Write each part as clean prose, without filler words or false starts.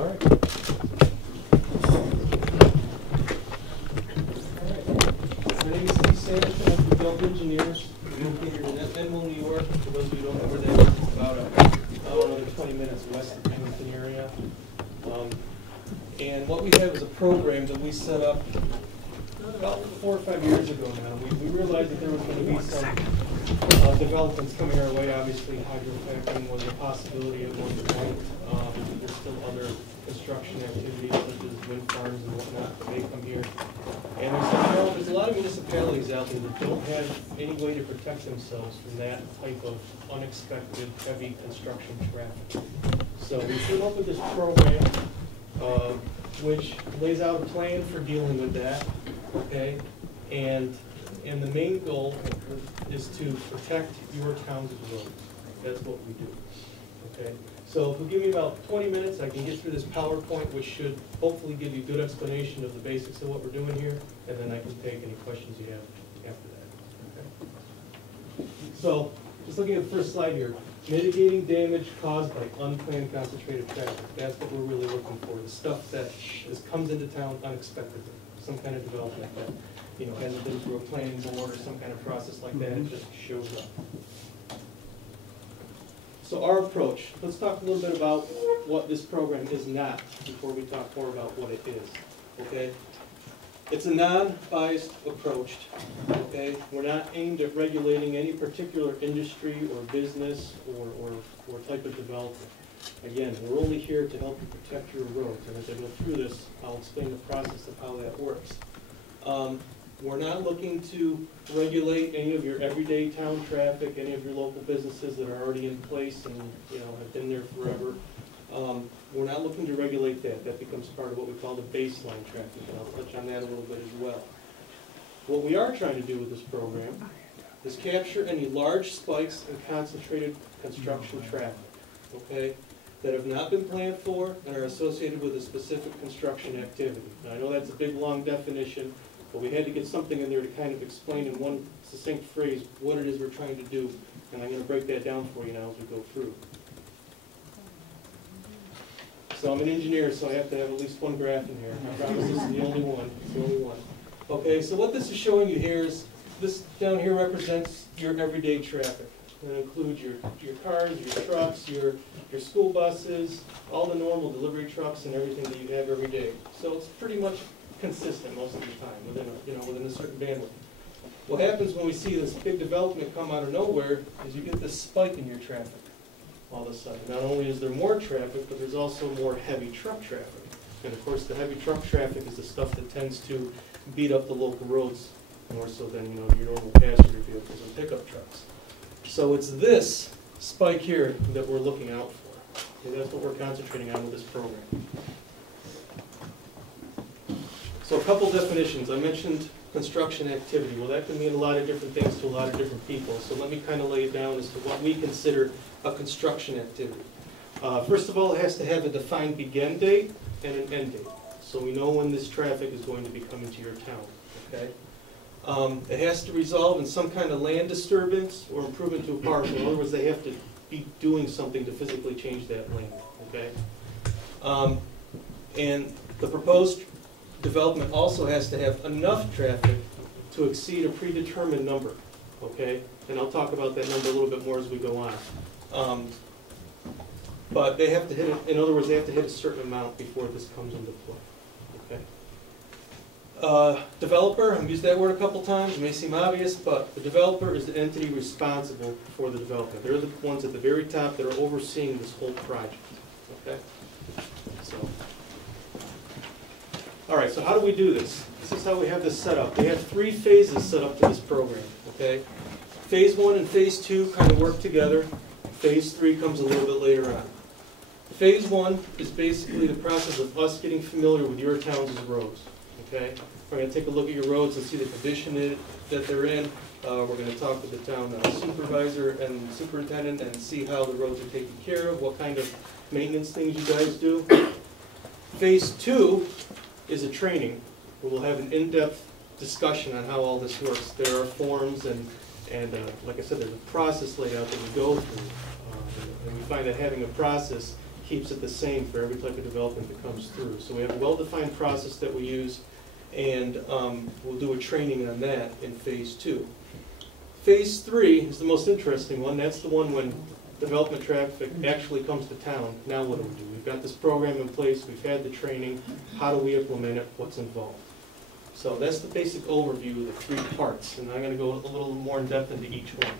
All right. My name is Steve Sanderson. I'm the Delta Engineers. We're located in Enfield, New York. For those of you who don't know where that is, it's about another 20 minutes west of the Pennington area. And what we have is a program that we set up about 4 or 5 years ago now. We realized that there was going to be some developments coming our way. Obviously, hydrofracking was a possibility at one point. There's still other construction activities such as wind farms and whatnot that may come here. And there's a lot of municipalities out there that don't have any way to protect themselves from that type of unexpected heavy construction traffic. So we came up with this program which lays out a plan for dealing with that. Okay, and the main goal is to protect your town's roads. That's what we do. Okay, so if you give me about 20 minutes, I can get through this PowerPoint, which should hopefully give you a good explanation of the basics of what we're doing here, and then I can take any questions you have after that. Okay. So just looking at the first slide here, mitigating damage caused by unplanned concentrated traffic. That's what we're really looking for. The stuff that comes into town unexpectedly. Some kind of development that hasn't been through a planning board or some kind of process like that. It just shows up. So our approach. Let's talk a little bit about what this program is not before we talk more about what it is. Okay, it's a non-biased approach. Okay, we're not aimed at regulating any particular industry or business or type of development. Again, we're only here to help you protect your roads, and as I go through this, I'll explain the process of how that works. We're not looking to regulate any of your everyday town traffic, any of your local businesses that are already in place and have been there forever. We're not looking to regulate that. That becomes part of what we call the baseline traffic, and I'll touch on that a little bit as well. What we are trying to do with this program is capture any large spikes in concentrated construction traffic. Okay, that have not been planned for and are associated with a specific construction activity. Now, I know that's a big, long definition, but we had to get something in there to kind of explain in one succinct phrase what it is we're trying to do, and I'm going to break that down for you now as we go through. So I'm an engineer, so I have to have at least one graph in here. I promise this is the only one. It's the only one. Okay, so what this is showing you here is this down here represents your everyday traffic. That includes your cars, your trucks, your school buses, all the normal delivery trucks and everything that you have every day. So it's pretty much consistent most of the time within a certain bandwidth. What happens when we see this big development come out of nowhere is you get this spike in your traffic all of a sudden. Not only is there more traffic, but there's also more heavy truck traffic. And of course the heavy truck traffic is the stuff that tends to beat up the local roads more so than your normal passenger vehicles and pickup trucks. So it's this spike here that we're looking out for. Okay, that's what we're concentrating on with this program. So a couple definitions. I mentioned construction activity. Well, that can mean a lot of different things to a lot of different people. So let me kind of lay it down as to what we consider a construction activity. First of all, it has to have a defined begin date and an end date. So we know when this traffic is going to be coming to your town. Okay? It has to resolve in some kind of land disturbance or improvement to a parcel. In other words, they have to be doing something to physically change that land. Okay? And the proposed development also has to have enough traffic to exceed a predetermined number. Okay? And I'll talk about that number a little bit more as we go on. But they have to hit it, in other words, they have to hit a certain amount before this comes into play. Okay? Developer, I've used that word a couple times. It may seem obvious, but the developer is the entity responsible for the development. They're the ones at the very top that are overseeing this whole project. Okay? So, all right, so how do we do this? This is how we have this set up. We have 3 phases set up to this program. Okay? Phase 1 and Phase 2 kind of work together. Phase 3 comes a little bit later on. Phase 1 is basically the process of us getting familiar with your town's roads. Okay? We're going to take a look at your roads and see the condition that they're in. We're going to talk with the town supervisor and superintendent and see how the roads are taken care of, what kind of maintenance things you guys do. Phase 2 is a training where we'll have an in-depth discussion on how all this works. There are forms and like I said, there's a process laid out that we go through. And we find that having a process keeps it the same for every type of development that comes through. So we have a well-defined process that we use, and we'll do a training on that in phase 2. Phase 3 is the most interesting one. That's the one when development traffic actually comes to town. Now what do we do? We've got this program in place, we've had the training, how do we implement it, what's involved? So that's the basic overview of the 3 parts, and I'm going to go a little more in depth into each one.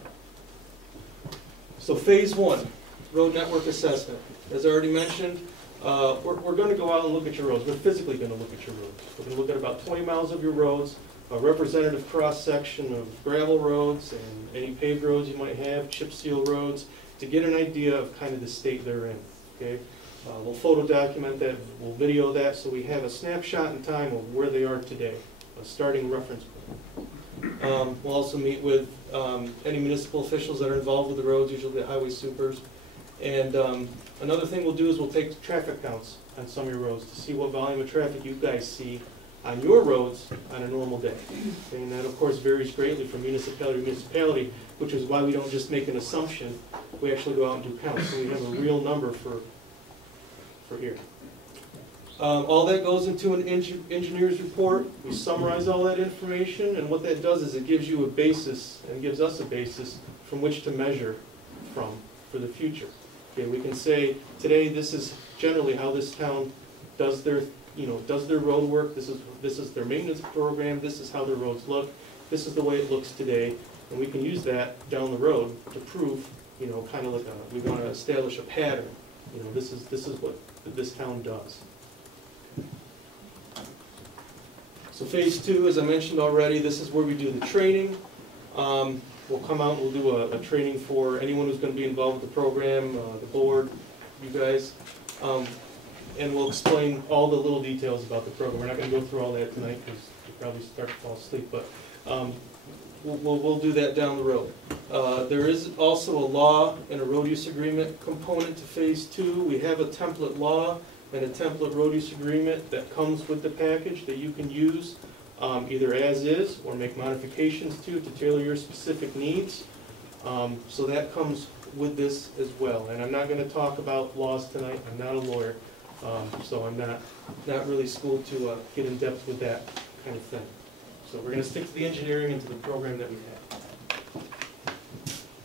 So phase 1, road network assessment. As I already mentioned, we're going to go out and look at your roads. We're physically going to look at your roads. We're going to look at about 20 miles of your roads, a representative cross-section of gravel roads and any paved roads you might have, chip seal roads, to get an idea of kind of the state they're in. Okay? We'll photo document that, we'll video that, so we have a snapshot in time of where they are today, a starting reference point. We'll also meet with any municipal officials that are involved with the roads, usually the highway supers. And another thing we'll do is we'll take traffic counts on some of your roads to see what volume of traffic you guys see on your roads on a normal day. And that, of course, varies greatly from municipality to municipality, which is why we don't just make an assumption. We actually go out and do counts, so we have a real number for here. All that goes into an engineer's report. We summarize all that information, and what that does is it gives you a basis, and gives us a basis from which to measure from for the future. Okay, we can say today this is generally how this town does their road work. This is their maintenance program. This is how their roads look. This is the way it looks today, and we can use that down the road to prove, kind of like we want to establish a pattern. This is what this town does. So phase 2, as I mentioned already, this is where we do the training. We'll come out and we'll do a training for anyone who's going to be involved with the program, the board, you guys. And we'll explain all the little details about the program. We're not going to go through all that tonight because you probably start to fall asleep, but we'll do that down the road. There is also a law and a road use agreement component to phase 2. We have a template law and a template road use agreement that comes with the package that you can use either as is or make modifications to tailor your specific needs. So that comes with this as well. And I'm not going to talk about laws tonight. I'm not a lawyer, so I'm not really schooled to get in depth with that kind of thing. So we're going to stick to the engineering and to the program that we have.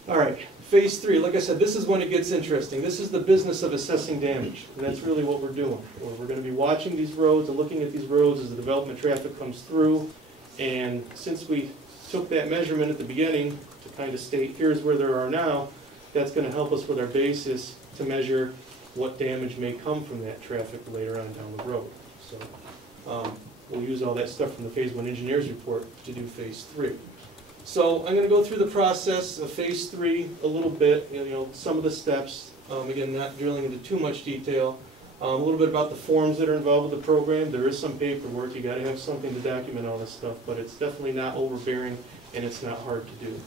All right. Phase 3, like I said, this is when it gets interesting. This is the business of assessing damage, and that's really what we're doing. We're going to be watching these roads and looking at these roads as the development traffic comes through, and since we took that measurement at the beginning to kind of state here's where there are now, that's going to help us with our basis to measure what damage may come from that traffic later on down the road. So we'll use all that stuff from the phase 1 engineer's report to do phase 3. So I'm going to go through the process of phase 3 a little bit, some of the steps. Again, not drilling into too much detail. A little bit about the forms that are involved with the program. There is some paperwork. You got to have something to document all this stuff, but it's definitely not overbearing and it's not hard to do.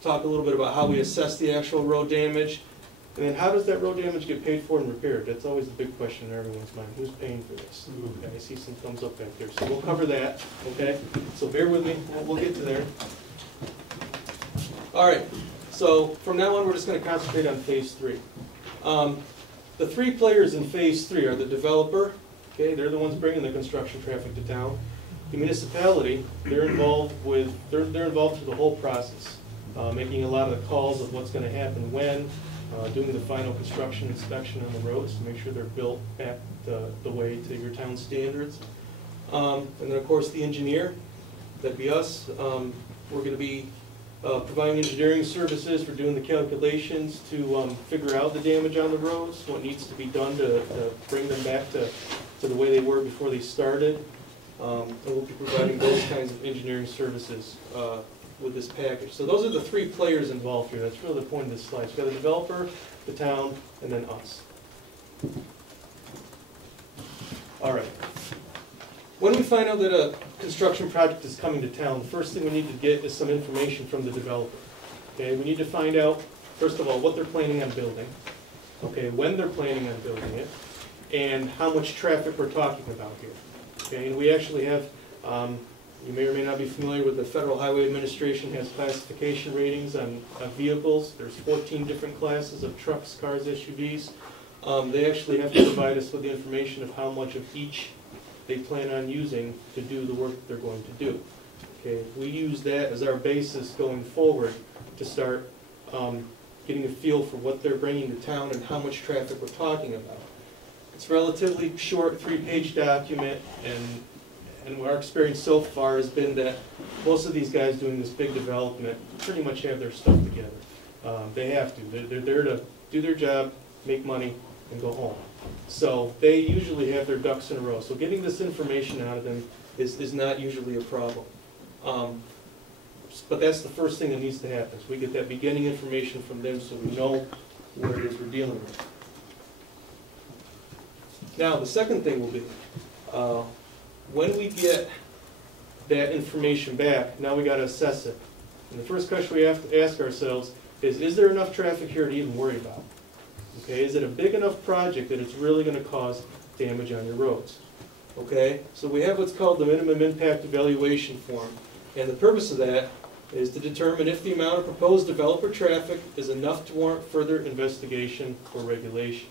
Talk a little bit about how we assess the actual road damage. And then how does that road damage get paid for and repaired? That's always the big question in everyone's mind. Who's paying for this? Okay, I see some thumbs up back there. So we'll cover that, okay? So bear with me. We'll get to there. All right. So from now on, we're just going to concentrate on phase 3. The 3 players in phase 3 are the developer. Okay, they're the ones bringing the construction traffic to town. The municipality, they're involved through the whole process, making a lot of the calls of what's going to happen when. Doing the final construction inspection on the roads to make sure they're built back the way to your town standards. And then, of course, the engineer, that'd be us. We're going to be providing engineering services for doing the calculations to figure out the damage on the roads, what needs to be done to bring them back to the way they were before they started. And we'll be providing those kinds of engineering services with this package. So those are the 3 players involved here. That's really the point of this slide. You've got the developer, the town, and then us. All right. When we find out that a construction project is coming to town, the first thing we need to get is some information from the developer. Okay, we need to find out, first of all, what they're planning on building, okay, when they're planning on building it, and how much traffic we're talking about here. Okay, and we actually have You may or may not be familiar with the Federal Highway Administration has classification ratings on vehicles. There's 14 different classes of trucks, cars, SUVs. They actually have to provide us with the information of how much of each they plan on using to do the work that they're going to do. Okay, we use that as our basis going forward to start getting a feel for what they're bringing to town and how much traffic we're talking about. It's a relatively short 3-page document, and our experience so far has been that most of these guys doing this big development pretty much have their stuff together. They have to. They're there to do their job, make money, and go home. So they usually have their ducks in a row. So getting this information out of them is not usually a problem. But that's the first thing that needs to happen. So we get that beginning information from them so we know what it is we're dealing with. Now, the second thing will be, when we get that information back, now we got to assess it. And the first question we have to ask ourselves is there enough traffic here to even worry about? Okay, is it a big enough project that it's really going to cause damage on your roads? Okay, so we have what's called the minimum impact evaluation form. And the purpose of that is to determine if the amount of proposed developer traffic is enough to warrant further investigation or regulation.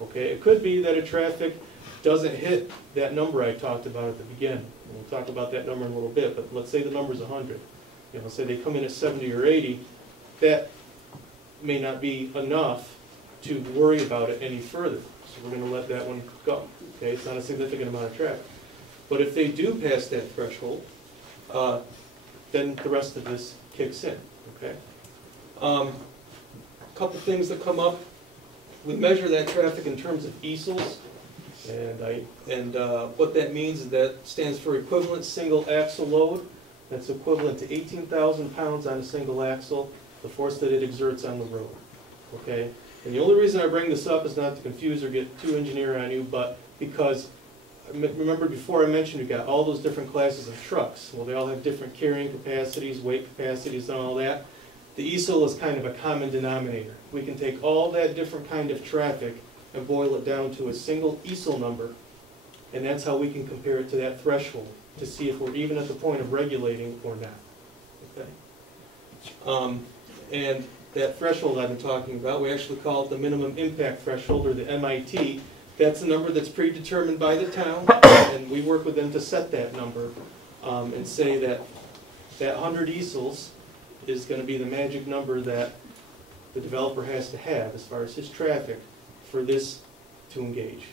Okay, it could be that a traffic doesn't hit that number I talked about at the beginning. And we'll talk about that number in a little bit, but let's say the number is 100. You know, say they come in at 70 or 80, that may not be enough to worry about it any further. So we're going to let that one go. Okay, it's not a significant amount of traffic. But if they do pass that threshold, then the rest of this kicks in. Okay. A couple things that come up. We measure that traffic in terms of easels, and what that means is that stands for equivalent single axle load. That's equivalent to 18,000 pounds on a single axle, the force that it exerts on the road. Okay. And the only reason I bring this up is not to confuse or get too engineer on you, but because remember before I mentioned you got all those different classes of trucks. Well, they all have different carrying capacities, weight capacities, and all that. The easel is kind of a common denominator. We can take all that different kind of traffic and boil it down to a single easel number, and that's how we can compare it to that threshold to see if we're even at the point of regulating or not. Okay. And that threshold I've been talking about, we actually call it the minimum impact threshold, or the MIT. That's a number that's predetermined by the town, and we work with them to set that number and say that that 100 easels is going to be the magic number that the developer has to have as far as his traffic for this to engage.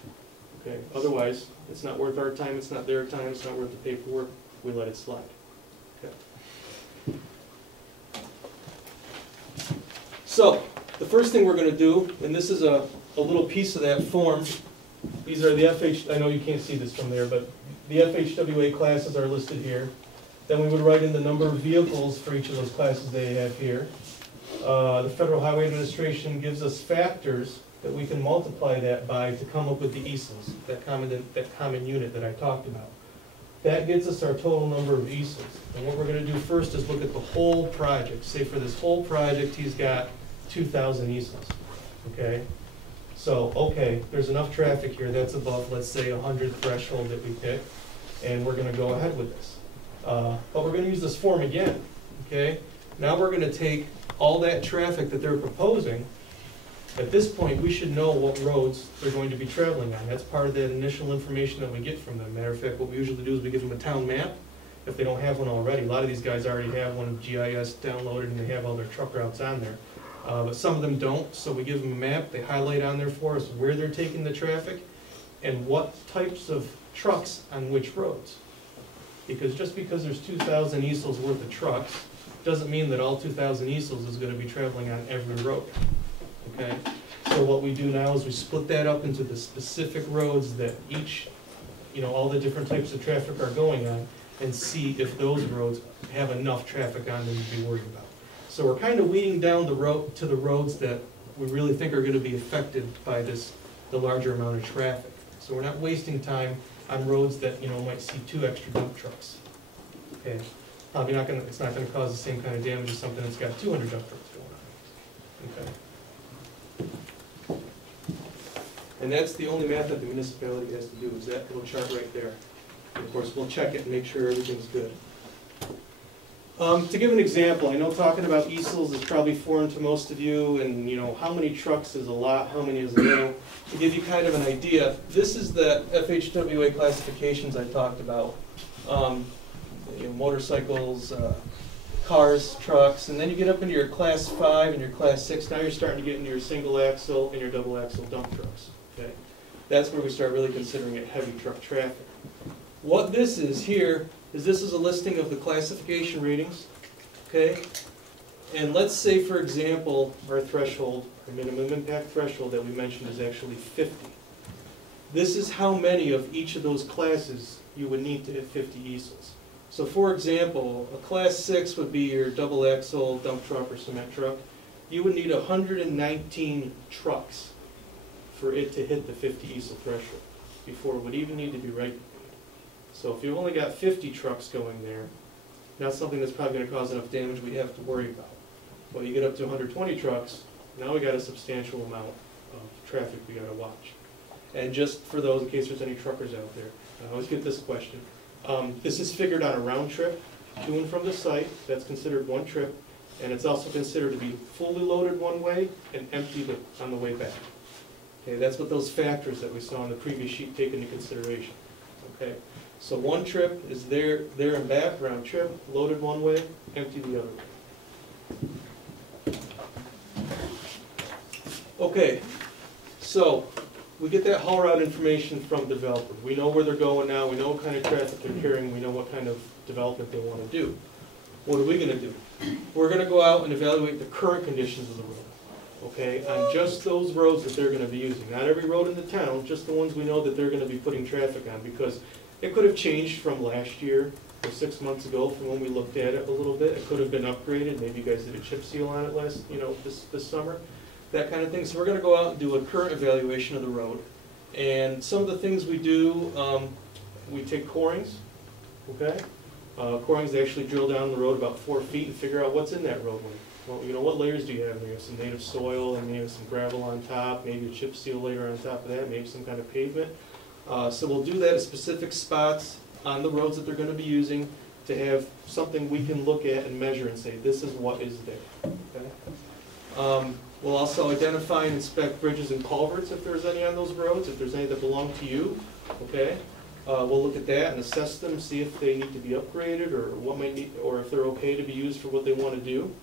Okay. Otherwise, it's not worth our time, it's not their time, it's not worth the paperwork, we let it slide. Okay. So, the first thing we're going to do, and this is a little piece of that form, these are the I know you can't see this from there, but the FHWA classes are listed here. Then we would write in the number of vehicles for each of those classes they have here. The Federal Highway Administration gives us factors that we can multiply that by to come up with the easels, that common unit that I talked about. That gets us our total number of easels. And what we're going to do first is look at the whole project. Say for this whole project he's got 2,000 easels. Okay? So, okay, there's enough traffic here. That's above, let's say, 100 threshold that we pick. And we're going to go ahead with this. But we're going to use this form again. Okay? Now we're going to take all that traffic that they're proposing. At this point, we should know what roads they're going to be traveling on. That's part of the initial information that we get from them. Matter of fact, what we usually do is we give them a town map, if they don't have one already. A lot of these guys already have one GIS downloaded and they have all their truck routes on there. But some of them don't, so we give them a map. They highlight on there for us where they're taking the traffic and what types of trucks on which roads. Because just because there's 2,000 easels worth of trucks doesn't mean that all 2,000 easels is going to be traveling on every road. Okay? So what we do now is we split that up into the specific roads that each, all the different types of traffic are going on, and see if those roads have enough traffic on them to be worried about. So we're kind of weeding down the road to the roads that we really think are going to be affected by the larger amount of traffic. So we're not wasting time on roads that might see 2 extra dump trucks. Okay, probably it's not going to cause the same kind of damage as something that's got 200 dump trucks going on. Okay. And that's the only math that the municipality has to do, is that little chart right there. And of course, we'll check it and make sure everything's good. To give an example, I know talking about easels is probably foreign to most of you, and how many trucks is a lot, how many is a little. To give you kind of an idea, this is the FHWA classifications I talked about. Motorcycles, cars, trucks, and then you get up into your class 5 and your class 6. Now you're starting to get into your single axle and your double axle dump trucks. Okay, that's where we start really considering it heavy truck traffic. What this is here is this is a listing of the classification ratings. Okay, and let's say, for example, our threshold, our minimum impact threshold that we mentioned is actually 50. This is how many of each of those classes you would need to hit 50 easels. So for example, a class 6 would be your double axle dump truck or cement truck. You would need 119 trucks for it to hit the 50 easel threshold before it would even need to be regulated. So if you've only got 50 trucks going there, not something that's probably going to cause enough damage we have to worry about. Well, you get up to 120 trucks, now we got a substantial amount of traffic we got to watch. And just for those, in case there's any truckers out there, I always get this question. This is figured on a round trip to and from the site. That's considered one trip, and it's also considered to be fully loaded one way and empty on the way back. Okay, that's what those factors that we saw on the previous sheet take into consideration. Okay, so one trip is there and back, round trip, loaded one way, empty the other way. Okay, so we get that haul route information from the developer. We know where they're going now, we know what kind of traffic they're carrying, we know what kind of development they want to do. What are we going to do? We're going to go out and evaluate the current conditions of the road, okay, on just those roads that they're going to be using. Not every road in the town, just the ones we know that they're going to be putting traffic on, because it could have changed from last year or 6 months ago from when we looked at it a little bit. It could have been upgraded. Maybe you guys did a chip seal on it this summer. That kind of thing. So we're going to go out and do a current evaluation of the road. And some of the things we do, we take corings, okay? Corings actually drill down the road about 4 feet and figure out what's in that roadway. Well, what layers do you have? You have some native soil and maybe some gravel on top, maybe a chip seal layer on top of that, maybe some kind of pavement. So we'll do that at specific spots on the roads that they're going to be using to have something we can look at and measure and say, this is what is there. Okay? We'll also identify and inspect bridges and culverts if there's any on those roads, if there's any that belong to you. Okay? We'll look at that and assess them, see if they need to be upgraded or what might need, or if they're okay to be used for what they want to do.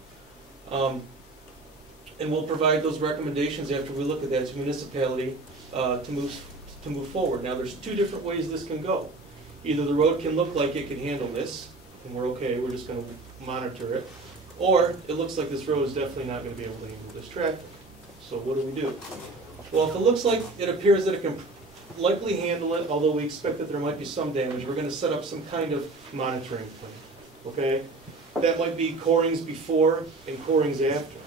And we'll provide those recommendations after we look at that to municipality to move forward. Now there's 2 different ways this can go. Either the road can look like it can handle this, and we're okay, we're just going to monitor it. Or it looks like this road is definitely not going to be able to handle this traffic. So what do? Well, if it looks like it appears that it can likely handle it, although we expect that there might be some damage, we're going to set up some kind of monitoring plan. Okay? That might be corings before and corings after.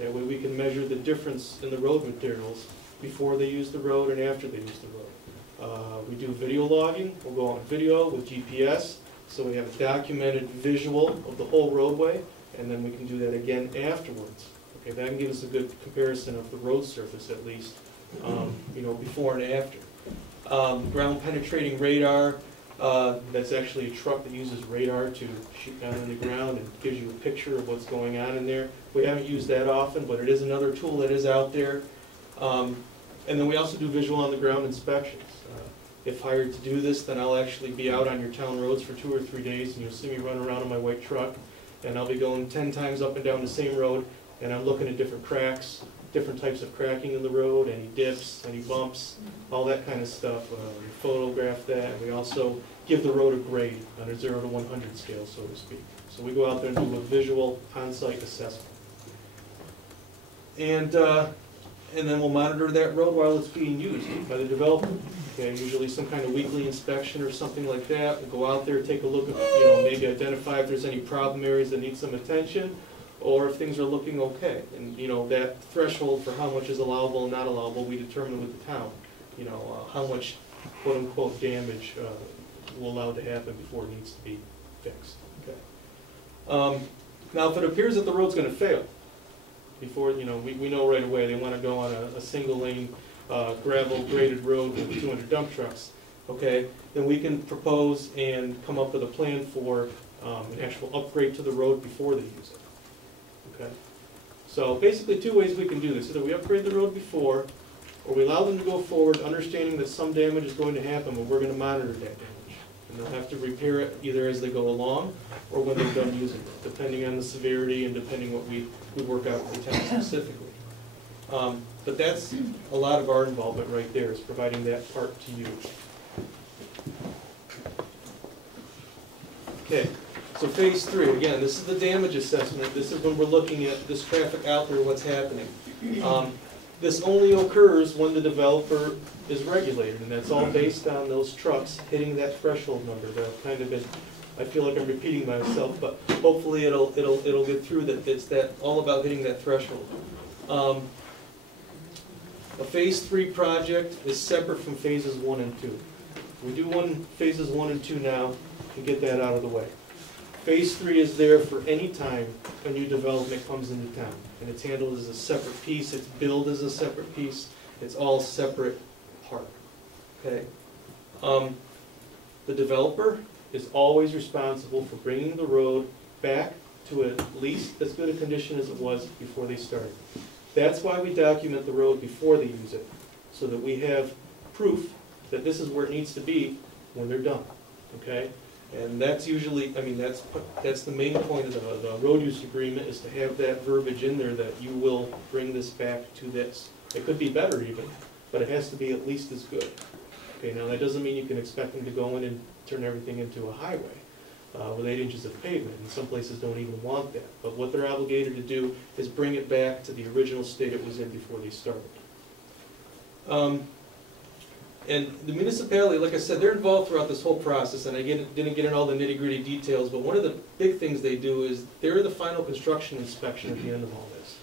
That way we can measure the difference in the road materials before they use the road and after they use the road. We do video logging. We'll go on video with GPS, so we have a documented visual of the whole roadway. And then we can do that again afterwards. Okay, that can give us a good comparison of the road surface at least, before and after. Ground penetrating radar, that's actually a truck that uses radar to shoot down in the ground and gives you a picture of what's going on in there. We haven't used that often, but it is another tool that is out there. And then we also do visual on the ground inspections. If hired to do this, then I'll actually be out on your town roads for 2 or 3 days, and you'll see me run around in my white truck. And I'll be going 10 times up and down the same road, and I'm looking at different cracks, different types of cracking in the road, any dips, any bumps, all that kind of stuff. We photograph that, and we also give the road a grade on a 0 to 100 scale, so to speak. So we go out there and do a visual on-site assessment. And then we'll monitor that road while it's being used by the developer. Okay, usually some kind of weekly inspection or something like that. We'll go out there, take a look at, maybe identify if there's any problem areas that need some attention, or if things are looking okay. And that threshold for how much is allowable and not allowable, we determine with the town. How much quote unquote damage will allow to happen before it needs to be fixed. Okay. Now, if it appears that the road's going to fail, before we know right away they want to go on a single lane gravel graded road with 200 dump trucks, okay, then we can propose and come up with a plan for an actual upgrade to the road before they use it. Okay? So basically 2 ways we can do this. Either we upgrade the road before, or we allow them to go forward understanding that some damage is going to happen, but we're going to monitor that damage. And they'll have to repair it either as they go along or when they're done using it, depending on the severity and depending what we work out with the town specifically. But that's a lot of our involvement right there, is providing that part to you. Okay, so phase 3, again, this is the damage assessment. This is when we're looking at this traffic out there, what's happening. This only occurs when the developer is regulated, and that's all based on those trucks hitting that threshold number. That kind of been, I feel like I'm repeating myself, but hopefully it'll get through that. It's that all about hitting that threshold. A phase 3 project is separate from phases 1 and 2. We do phases 1 and 2 now to get that out of the way. Phase 3 is there for any time a new development comes into town, and it's handled as a separate piece. It's billed as a separate piece. It's all separate part. Okay. The developer is always responsible for bringing the road back to at least as good a condition as it was before they started. That's why we document the road before they use it, so that we have proof that this is where it needs to be when they're done. Okay. And that's usually, I mean, that's the main point of the road use agreement, is to have that verbiage in there that you will bring this back to this. It could be better even, but it has to be at least as good. Okay, now that doesn't mean you can expect them to go in and turn everything into a highway with 8 inches of pavement, and some places don't even want that. But what they're obligated to do is bring it back to the original state it was in before they started. And the municipality, like I said, they're involved throughout this whole process, and I didn't get into all the nitty-gritty details, but one of the big things they do is they're the final construction inspection at the end of all this.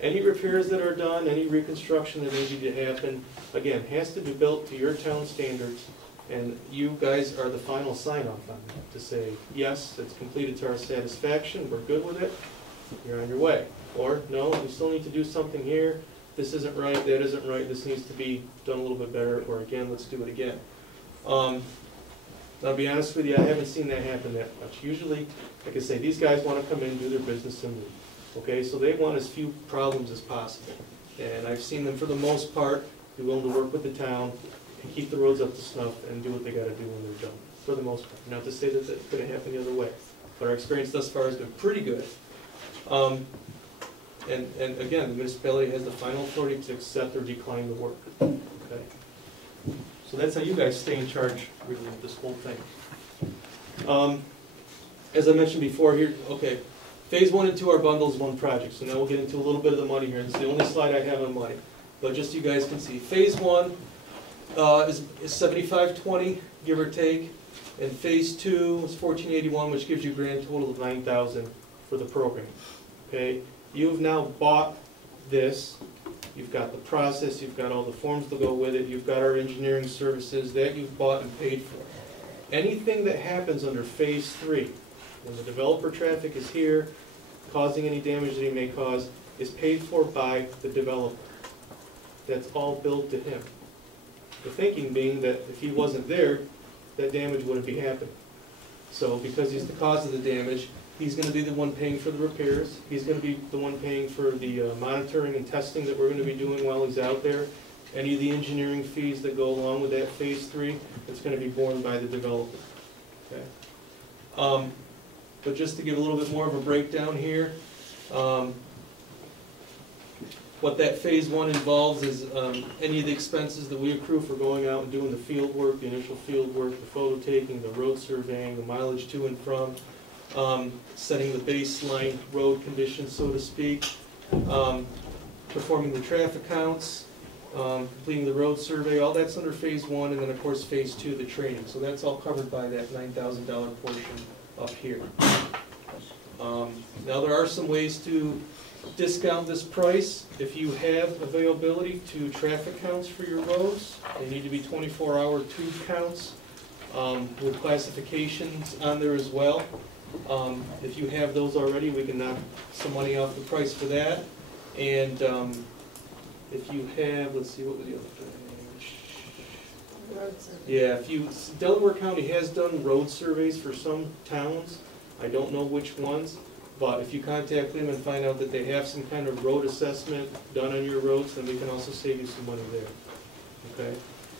Any repairs that are done, any reconstruction that needs to happen, again, has to be built to your town standards, and you guys are the final sign-off on that to say, yes, it's completed to our satisfaction, we're good with it, you're on your way. Or, no, we still need to do something here. This isn't right, that isn't right, this needs to be done a little bit better, or again, let's do it again. I'll be honest with you, I haven't seen that happen that much. Usually, like I say, these guys want to come in, do their business, and leave. Okay, so they want as few problems as possible. And I've seen them, for the most part, be willing to work with the town and keep the roads up to snuff and do what they got to do when they're done, for the most part. Not to say that it's going to happen the other way, but our experience thus far has been pretty good. And again, the municipality has the final authority to accept or decline the work. Okay. So that's how you guys stay in charge really of this whole thing. As I mentioned before here, okay, phase 1 and 2 are bundles, one project. So now we'll get into a little bit of the money here. This is the only slide I have on money, but just so you guys can see. Phase 1 is $75.20, give or take, and phase 2 is $14.81, which gives you a grand total of $9,000 for the program. Okay. You've now bought this, you've got the process, you've got all the forms to go with it, you've got our engineering services that you've bought and paid for. Anything that happens under phase 3, when the developer traffic is here, causing any damage that he may cause, is paid for by the developer. That's all billed to him. The thinking being that if he wasn't there, that damage wouldn't be happening. So because he's the cause of the damage, he's going to be the one paying for the repairs. He's going to be the one paying for the monitoring and testing that we're going to be doing while he's out there. Any of the engineering fees that go along with that phase 3, it's going to be borne by the developer. Okay. But just to give a little bit more of a breakdown here, what that phase 1 involves is any of the expenses that we accrue for going out and doing the field work, the initial field work, the photo taking, the road surveying, the mileage to and from, setting the baseline road conditions, so to speak, performing the traffic counts, completing the road survey, all that's under phase 1, and then of course phase 2, the training. So that's all covered by that $9,000 portion up here. Now there are some ways to discount this price. If you have availability to traffic counts for your roads, they need to be 24-hour tube counts with classifications on there as well. If you have those already, we can knock some money off the price for that. And if you have, let's see, what was the other thing? Yeah, Delaware County has done road surveys for some towns. I don't know which ones, but if you contact them and find out that they have some kind of road assessment done on your roads, then we can also save you some money there, okay?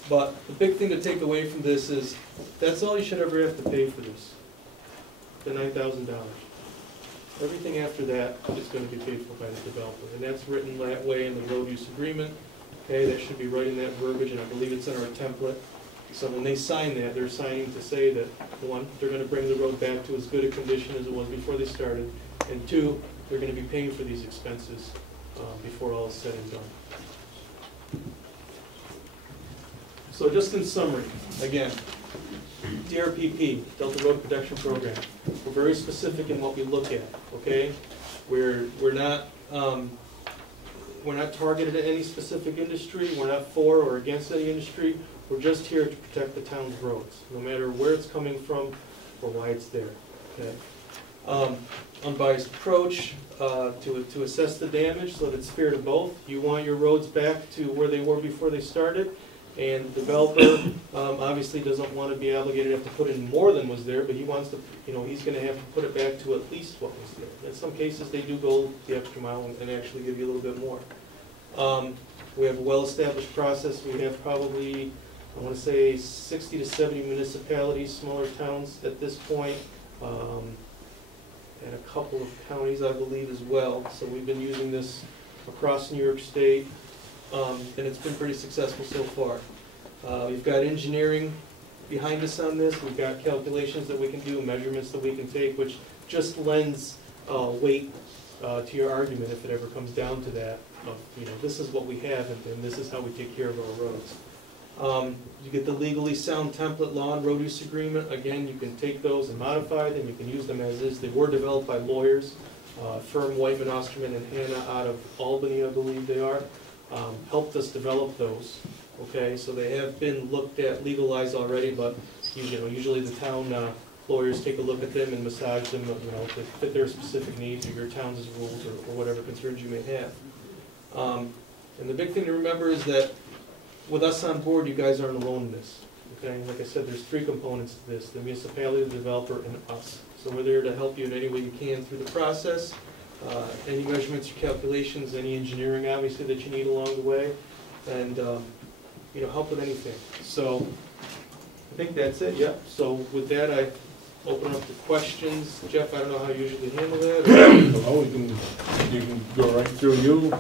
But the big thing to take away from this is, that's all you should ever have to pay for this, the $9,000. Everything after that is going to be paid for by the developer, and that's written that way in the road use agreement. Okay, that should be right in that verbiage, and I believe it's in our template. So when they sign that, they're signing to say that, one, they're going to bring the road back to as good a condition as it was before they started, and two, they're going to be paying for these expenses before all is said and done. So just in summary, again, DRPP, Delta Road Protection Program. We're very specific in what we look at, okay? We're not targeted at any specific industry. We're not for or against any industry. We're just here to protect the town's roads, no matter where it's coming from or why it's there, okay? Unbiased approach to assess the damage so that it's fair to both. You want your roads back to where they were before they started. And the developer obviously doesn't want to be obligated to have to put in more than was there, but he wants to, he's going to have to put it back to at least what was there. In some cases, they do go the extra mile and actually give you a little bit more. We have a well-established process. We have probably, I want to say, 60 to 70 municipalities, smaller towns at this point, and a couple of counties, I believe, as well. So we've been using this across New York State. And it's been pretty successful so far. We've got engineering behind us on this. We've got calculations that we can do, measurements that we can take, which just lends weight to your argument if it ever comes down to that. This is what we have, and this is how we take care of our roads. You get the legally sound template law and road use agreement. Again, you can take those and modify them. You can use them as is. They were developed by lawyers, firm Whiteman, Osterman, and Hanna out of Albany, I believe they are. Helped us develop those, okay? So they have been looked at, legalized already, but usually the town lawyers take a look at them and massage them, to fit their specific needs or your town's rules or whatever concerns you may have. And the big thing to remember is that with us on board, you guys aren't alone in this, okay? Like I said, there's three components to this: the municipality, the developer, and us. So we're there to help you in any way you can through the process. Any measurements or calculations, any engineering obviously that you need along the way, and help with anything. So I think that's it. Yeah. So with that, I open up to questions. Jeff, I don't know how you usually handle that. Oh, you can go right through you.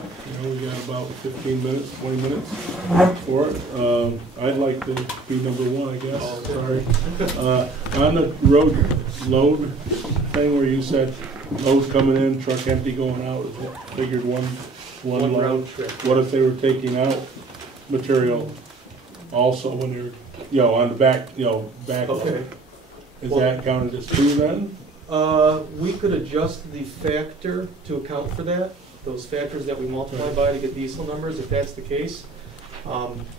We got about 15 minutes, 20 minutes for it. I'd like to be number one, I guess. Oh, sorry. On the road load thing where you said load coming in, truck empty going out, figured one load. Round trip. What if they were taking out material also when you're, on the back, back Okay. load? Is that counted as two then? We could adjust the factor to account for that, those factors that we multiply by to get diesel numbers, if that's the case.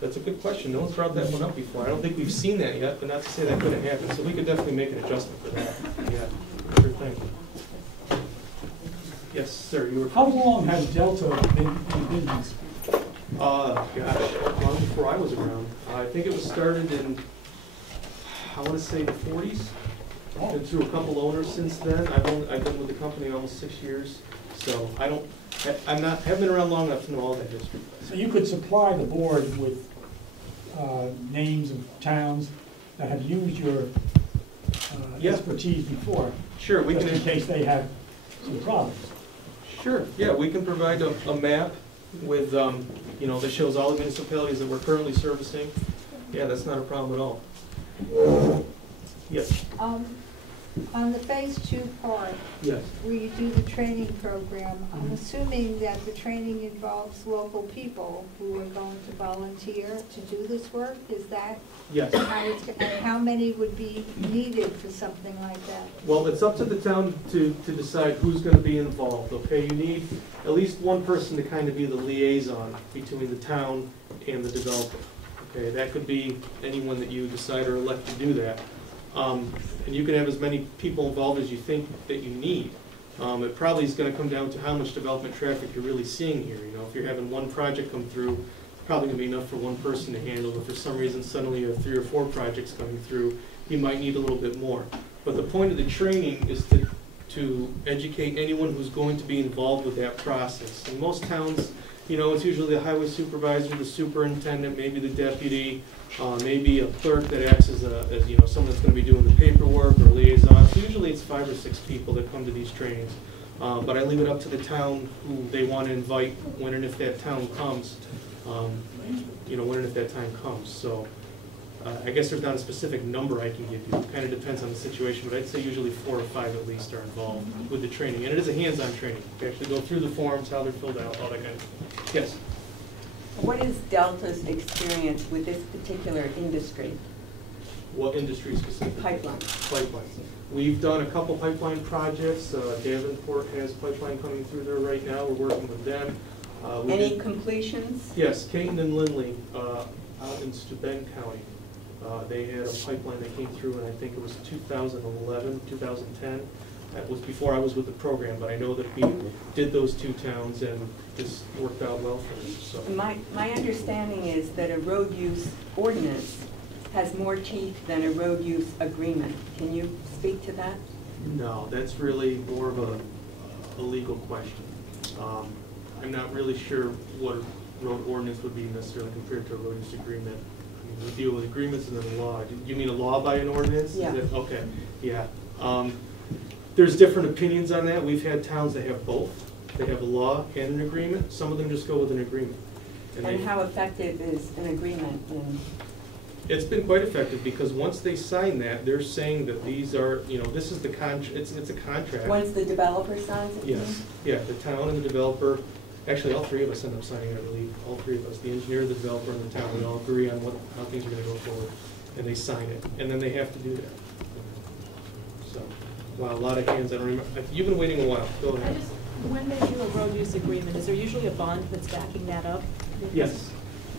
That's a good question. No one's brought that one up before. I don't think we've seen that yet, but not to say that couldn't happen. So we could definitely make an adjustment for that. Yeah, sure thing. Yes, sir. You were. How long has Delta been in business? Gosh, long before I was around. I think it was started in, I want to say, the 40s. Been through a couple owners since then. I've been with the company almost 6 years, so haven't been around long enough to know all that history. So you could supply the board with names of towns that have used your expertise before. Sure, we just can. In case they have some problems. Sure, yeah, we can provide a map with, that shows all the municipalities that we're currently servicing. Yeah, that's not a problem at all. Yes. On the phase 2 part, Yes. where you do the training program, I'm assuming that the training involves local people who are going to volunteer to do this work. Is that Yes. how it's, and how many would be needed for something like that? Well, it's up to the town to decide who's going to be involved, okay? You need at least one person to kind of be the liaison between the town and the developer, okay? That could be anyone that you decide or elect to do that. And you can have as many people involved as you think that you need. It probably is going to come down to how much development traffic you're really seeing here. If you're having one project come through, it's probably going to be enough for one person to handle. If for some reason suddenly you have 3 or 4 projects coming through, he might need a little bit more. But the point of the training is to educate anyone who's going to be involved with that process. In most towns, you know, it's usually the highway supervisor, the superintendent, maybe the deputy, maybe a clerk that acts as you know, someone that's going to be doing the paperwork or liaison. So usually it's 5 or 6 people that come to these trainings. But I leave it up to the town who they want to invite when and if that town comes, you know, when and if that time comes. So I guess there's not a specific number I can give you. It kind of depends on the situation, but I'd say usually 4 or 5 at least are involved with the training. And it is a hands-on training. You actually go through the forms, how they're filled out, all that kind of thing. Yes? What is Delta's experience with this particular industry? What industry specifically? Pipeline. Pipeline. We've done a couple pipeline projects. Davenport has pipeline coming through there right now. We're working with them. Any completions? Yes, Caton and Lindley out in Steuben County. They had a pipeline that came through, and I think it was 2011, 2010. That was before I was with the program, but I know that we did those 2 towns, and this worked out well for us. So. My understanding is that a road use ordinance has more teeth than a road use agreement. Can you speak to that? No, that's really more of a legal question. I'm not really sure what a road ordinance would be necessarily compared to a road use agreement. I mean, we deal with agreements and then law. Do you mean a law by an ordinance? Yeah. Okay, yeah. There's different opinions on that. We've had towns that have both. They have a law and an agreement. Some of them just go with an agreement. And how effective is an agreement? It's been quite effective because once they sign that, they're saying that these are, you know, this is the contract. It's a contract. Once the developer signs it? Yes. Yeah, the town and the developer. Actually, all 3 of us end up signing it, I believe. All 3 of us, the engineer, the developer, and the town, we all agree on how things are going to go forward, and they sign it, and then they have to do that. So, wow, a lot of hands. I don't remember. You've been waiting a while. Go ahead. When they do a road use agreement, is there usually a bond that's backing that up? Yes.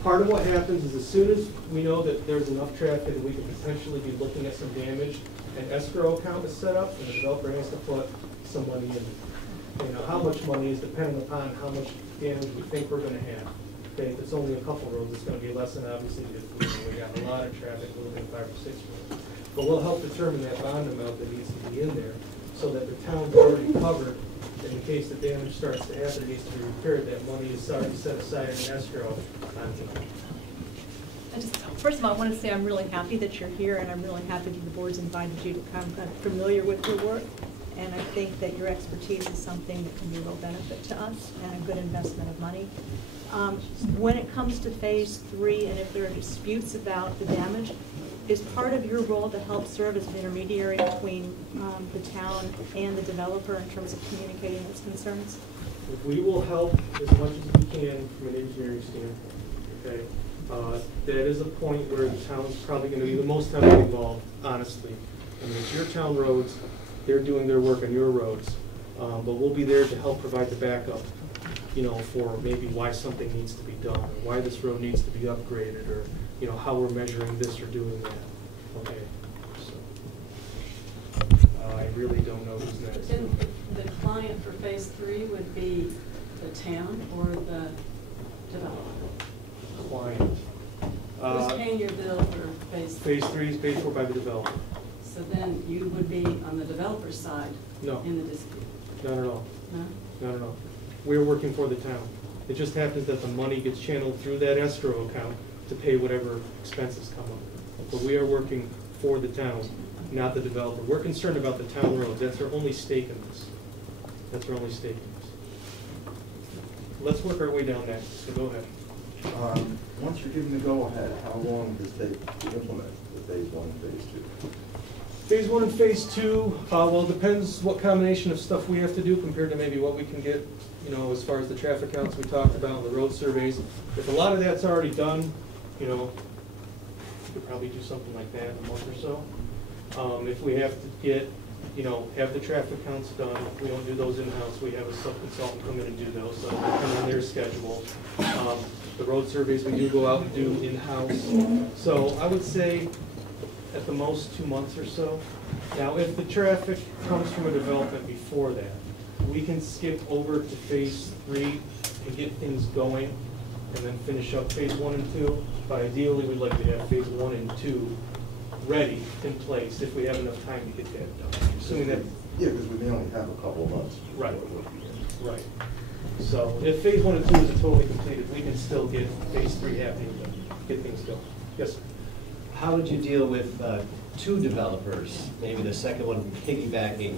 Part of what happens is as soon as we know that there's enough traffic and we could potentially be looking at some damage, an escrow account is set up, and the developer has to put some money in. You know, how much money is dependent upon how much damage we think we're going to have. Okay, if it's only a couple roads, it's going to be less than obviously if we got a lot of traffic, we're looking at 5 or 6 roads. But we'll help determine that bond amount that needs to be in there so that the town's already covered. In case the damage starts to happen, it needs to be repaired, that money is already set aside in escrow. First of all, I want to say I'm really happy that you're here, and I'm really happy that the board's invited you to come. I'm familiar with your work, and I think that your expertise is something that can be a real benefit to us and a good investment of money. When it comes to phase 3, and if there are disputes about the damage, is part of your role to help serve as an intermediary between the town and the developer in terms of communicating those concerns? We will help as much as we can from an engineering standpoint, okay? That is a point where the town's probably going to be the most heavily involved, honestly. I mean, it's your town roads, they're doing their work on your roads, but we'll be there to help provide the backup, you know, for maybe why something needs to be done, or why this road needs to be upgraded, or, you know, how we're measuring this or doing that. Okay, so I really don't know who's next. Then the client for phase 3 would be the town or the developer? Client. Who's paying your bill for phase 3? Phase 3 is paid for by the developer. So then you would be on the developer's side No. in the dispute? Not at all. No? Not at all. We're working for the town. It just happens that the money gets channeled through that escrow account to pay whatever expenses come up. But we are working for the town, not the developer. We're concerned about the town roads. That's our only stake in this. That's our only stake in this. Let's work our way down next, so go ahead. Once you're given the go-ahead, how long does it take to implement the phase 1 and phase 2? Phase 1 and phase 2, well, it depends what combination of stuff we have to do compared to maybe what we can get, you know, as far as the traffic counts we talked about, the road surveys. If a lot of that's already done, you know, we could probably do something like that in a month or so. If we have to get, you know, have the traffic counts done, we don't do those in-house. We have a sub-consultant come in and do those, so they come on their schedule. The road surveys we do go out and do in-house. So I would say at the most 2 months or so. Now, if the traffic comes from a development before that, we can skip over to phase 3 and get things going and then finish up phase 1 and 2. But ideally, we'd like to have phase 1 and 2 ready in place if we have enough time to get that done. Assuming that, Yeah, because we may only have a couple of months. before Right. it will begin. right. So if phase 1 and 2 is totally completed, we can still get phase 3 happening, get things going. Yes, sir. How would you deal with two developers, maybe the second one piggybacking,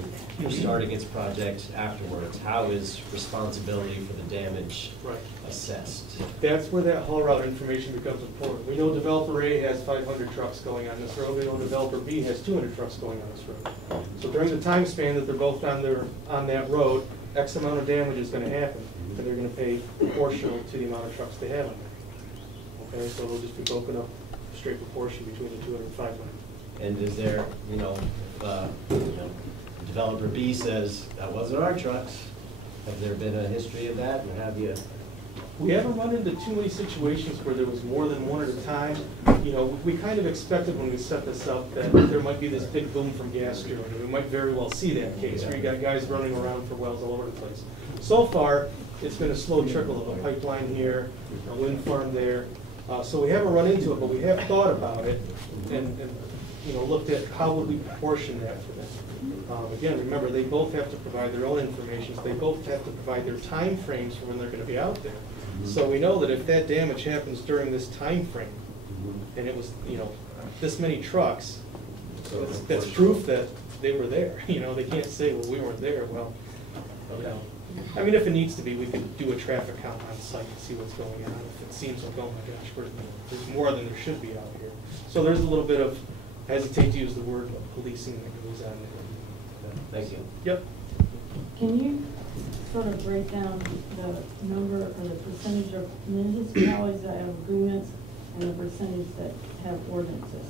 starting its project afterwards? How is responsibility for the damage Right. assessed? That's where that haul route information becomes important. We know developer A has 500 trucks going on this road. We know developer B has 200 trucks going on this road. So during the time span that they're both on that road, X amount of damage is gonna happen, and they're gonna pay proportional to the amount of trucks they have on there. Okay, so they'll just be broken up straight proportion between the 200 and 500. And is there, developer B says, that wasn't our trucks. Have there been a history of that, or have you? We haven't run into too many situations where there was more than one at a time. You know, we kind of expected when we set this up that there might be this big boom from gas drilling, and we might very well see that case, where you got guys running around for wells all over the place. So far, it's been a slow trickle of a pipeline here, a wind farm there. So we haven't run into it, but we have thought about it and looked at how would we proportion that for them. Again, remember, they both have to provide their own information. They both have to provide their time frames for when they're going to be out there. So we know that if that damage happens during this time frame, and it was, this many trucks, that's proof that they were there. They can't say, well, we weren't there. Well, I mean, if it needs to be, we could do a traffic count on site and see what's going on. If it seems like, oh my gosh, there's more than there should be out here. So there's a little bit of, I hesitate to use the word policing that goes on there. Thank you. Yep. Can you sort of break down the number or the percentage of municipalities that have agreements and the percentage that have ordinances?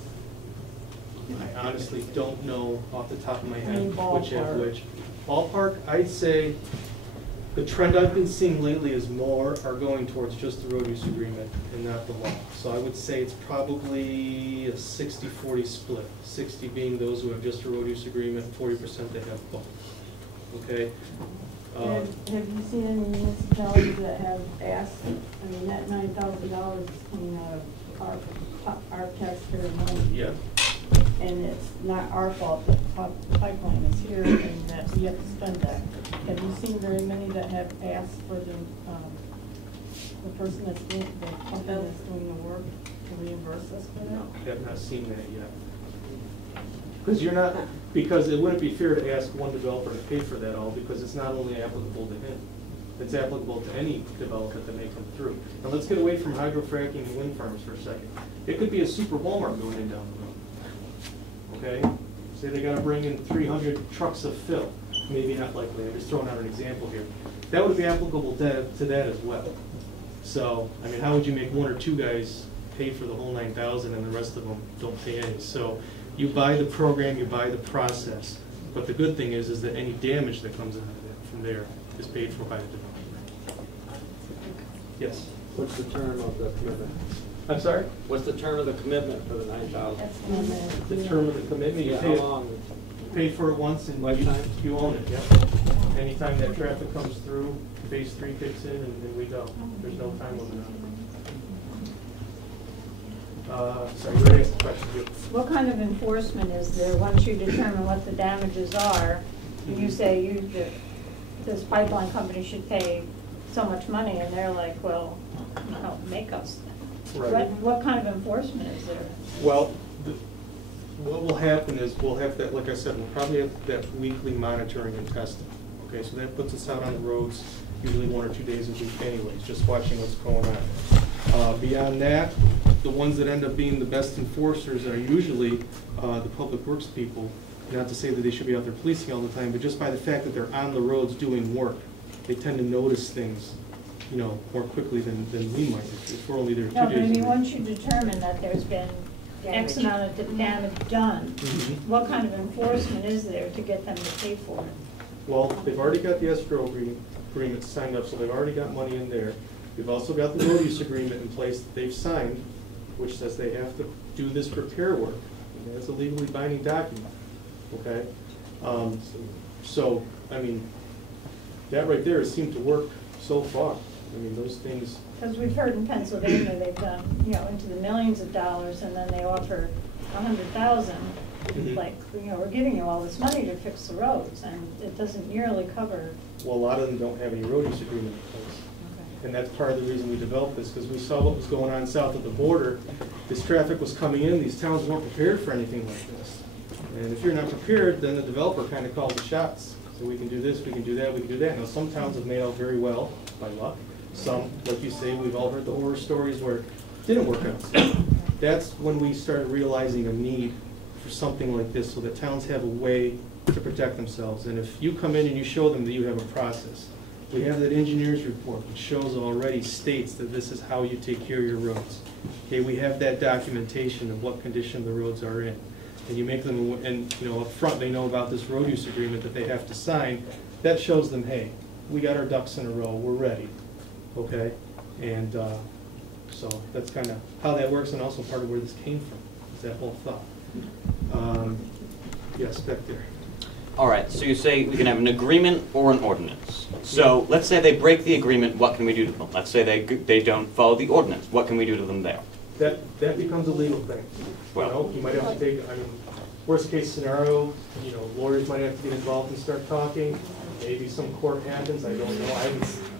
I honestly don't know off the top of my I head mean, which have ballpark. which. Ballpark, I'd say the trend I've been seeing lately is more are going towards just the road use agreement and not the law. So I would say it's probably a 60-40 split. 60 being those who have just a road use agreement, 40% that have both. Okay? Have you seen any municipalities that have asked, I mean, that $9,000 is coming out of our taxpayer money. Yeah. And it's not our fault that the pipeline is here and that we have to spend that. Have you seen very many that have asked for the person that's doing, the company that's doing the work to reimburse us for that? I have not seen that yet. Because it wouldn't be fair to ask one developer to pay for that all, because it's not only applicable to him. It's applicable to any development that may come through. Now let's get away from hydrofracking and wind farms for a second. It could be a super Walmart going in down the road. Okay? Say they gotta bring in 300 trucks of fill. Maybe not likely, I'm just throwing out an example here. That would be applicable to that as well. So, I mean, how would you make one or two guys pay for the whole 9,000 and the rest of them don't pay any? So you buy the program, you buy the process. But the good thing is that any damage that comes out of it from there is paid for by the developer. Yes? What's the term of the commitment? I'm sorry? What's the term of the commitment for the 9,000? That's what I'm asking. The term of the commitment, you Yeah, pay how long? pay for it once and Lifetime? you own it, yeah. Anytime that traffic comes through, phase 3 kicks in and we go. There's no time limit on it. Sorry, you already asked the question. What kind of enforcement is there once you determine what the damages are? You say this pipeline company should pay so much money, and they're like, well, help make us. Right. What kind of enforcement is there? Well, what will happen is we'll have that, like I said, we'll probably have that weekly monitoring and testing. Okay, so that puts us out on the roads usually 1 or 2 days a week anyways, just watching what's going on. Beyond that, the ones that end up being the best enforcers are usually the public works people. Not to say that they should be out there policing all the time, but just by the fact that they're on the roads doing work, they tend to notice things, more quickly than we might if we're only there 2 days No, but I a mean, week. once you determine that there's been X amount of damage done, what kind of enforcement is there to get them to pay for it? Well, they've already got the escrow agreement signed up, so they've already got money in there. We've also got the road use agreement in place that they've signed, which says they have to do this repair work. And that's a legally binding document, okay? So, I mean, that right there has seemed to work so far. I mean, those things, Because we've heard in Pennsylvania, they've done, you know, into the millions of dollars, and then they offer $100,000. Like, you know, we're giving you all this money to fix the roads, and it doesn't nearly cover. well, a lot of them don't have any road use agreement in place. And that's part of the reason we developed this, because we saw what was going on south of the border. This traffic was coming in, these towns weren't prepared for anything like this. And if you're not prepared, then the developer kind of calls the shots. So we can do this, we can do that, we can do that. Now, some towns have made out very well, by luck. Some, like you say, we've all heard the horror stories where it didn't work out. That's when we started realizing a need for something like this, so that towns have a way to protect themselves. And if you come in and you show them that you have a process, we have that engineer's report, which shows already states that this is how you take care of your roads. Okay, we have that documentation of what condition the roads are in. And you make them, and you know, up front they know about this road use agreement that they have to sign. That shows them, hey, we got our ducks in a row, we're ready. Okay? And so that's kind of how that works, and also part of where this came from, is that whole thought. Yes, back there. All right, so you say we can have an agreement or an ordinance. So let's say they break the agreement, what can we do to them? Let's say they don't follow the ordinance, what can we do to them there? That becomes a legal thing. Well, you know, you might have to take, I mean, worst case scenario, you know, lawyers might have to get involved and start talking. Maybe some court happens, I don't know.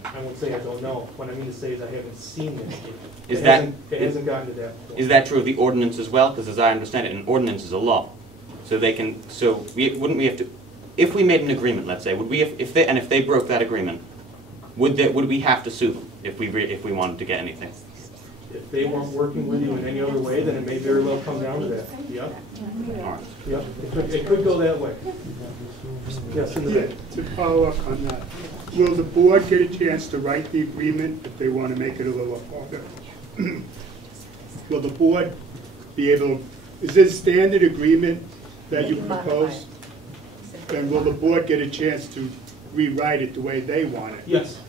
I won't say I don't know. What I mean to say is I haven't seen this yet. It hasn't gotten to that point. Is that true of the ordinance as well? Because as I understand it, an ordinance is a law. So they can, wouldn't we have to, if we made an agreement, let's say, would we, if they broke that agreement, would we have to sue them if we wanted to get anything? If they weren't working with you in any other way, then it may very well come down to that. Yep. All right. Yep. It could go that way. Yes, in the back. To follow up on that, will the board get a chance to write the agreement if they want to make it a little harder? Will the board be able, is this a standard agreement that you propose? And will the board get a chance to rewrite it the way they want it? Yes.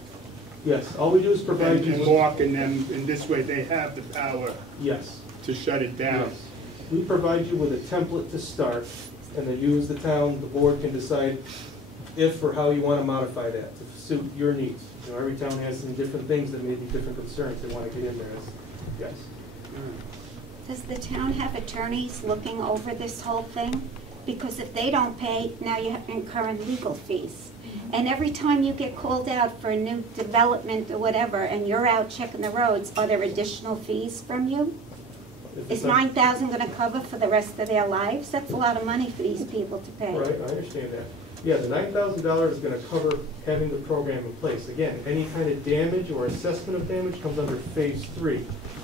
Yes. All we do is provide you and with... walk in them, in this way they have the power Yes. to shut it down. Yes. We provide you with a template to start, and then you as the town, the board can decide if or how you want to modify that to suit your needs. You know, every town has some different things that may be different concerns they want to get in there. Yes. Does the town have attorneys looking over this whole thing? Because if they don't pay, now you have to incur legal fees. And every time you get called out for a new development or whatever, and you're out checking the roads, are there additional fees from you? Is $9,000 going to cover for the rest of their lives? That's a lot of money for these people to pay. Right, I understand that. Yeah, the $9,000 is going to cover having the program in place. Again, any kind of damage or assessment of damage comes under phase 3,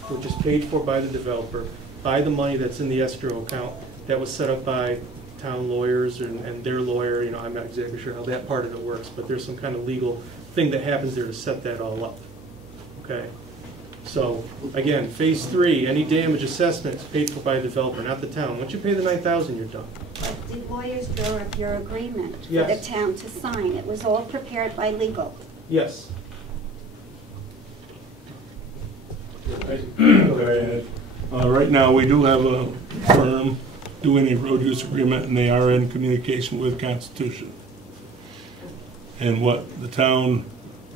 which is paid for by the developer, by the money that's in the escrow account that was set up by town lawyers and their lawyer. You know, I'm not exactly sure how that part of it works, but there's some kind of legal thing that happens there to set that all up. Okay? So, again, phase 3, any damage assessment is paid for by the developer, not the town. Once you pay the $9,000, you're done. But did lawyers draw up your agreement for Yes. the town to sign? It was all prepared by legal. Yes. Right now, we do have a firm doing a road use agreement, and they are in communication with Constitution. And what the town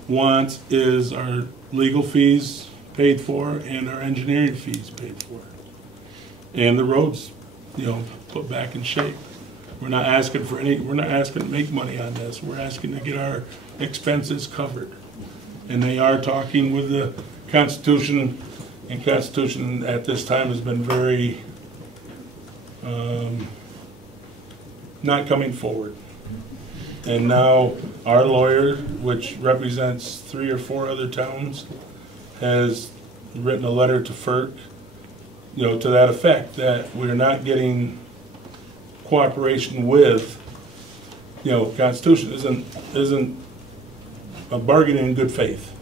wants is our legal fees paid for and our engineering fees paid for. And the roads, you know, put back in shape. We're not asking for we're not asking to make money on this. We're asking to get our expenses covered. And they are talking with the Constitution, and Constitution at this time has been very not coming forward. And now our lawyer, which represents 3 or 4 other towns, has written a letter to FERC, you know, to that effect, that we're not getting cooperation with, you know, Constitution isn't a bargain in good faith.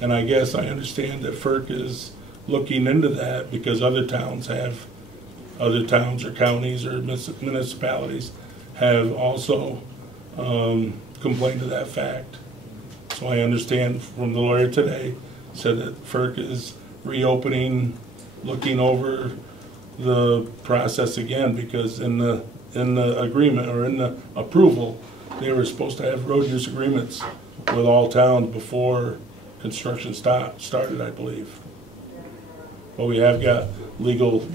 And I guess I understand that FERC is looking into that because other towns or counties or municipalities have also complained to that fact. So I understand from the lawyer today, said that FERC is reopening, looking over the process again, because in the agreement or in the approval, they were supposed to have road use agreements with all towns before construction started, I believe. But we have got legal,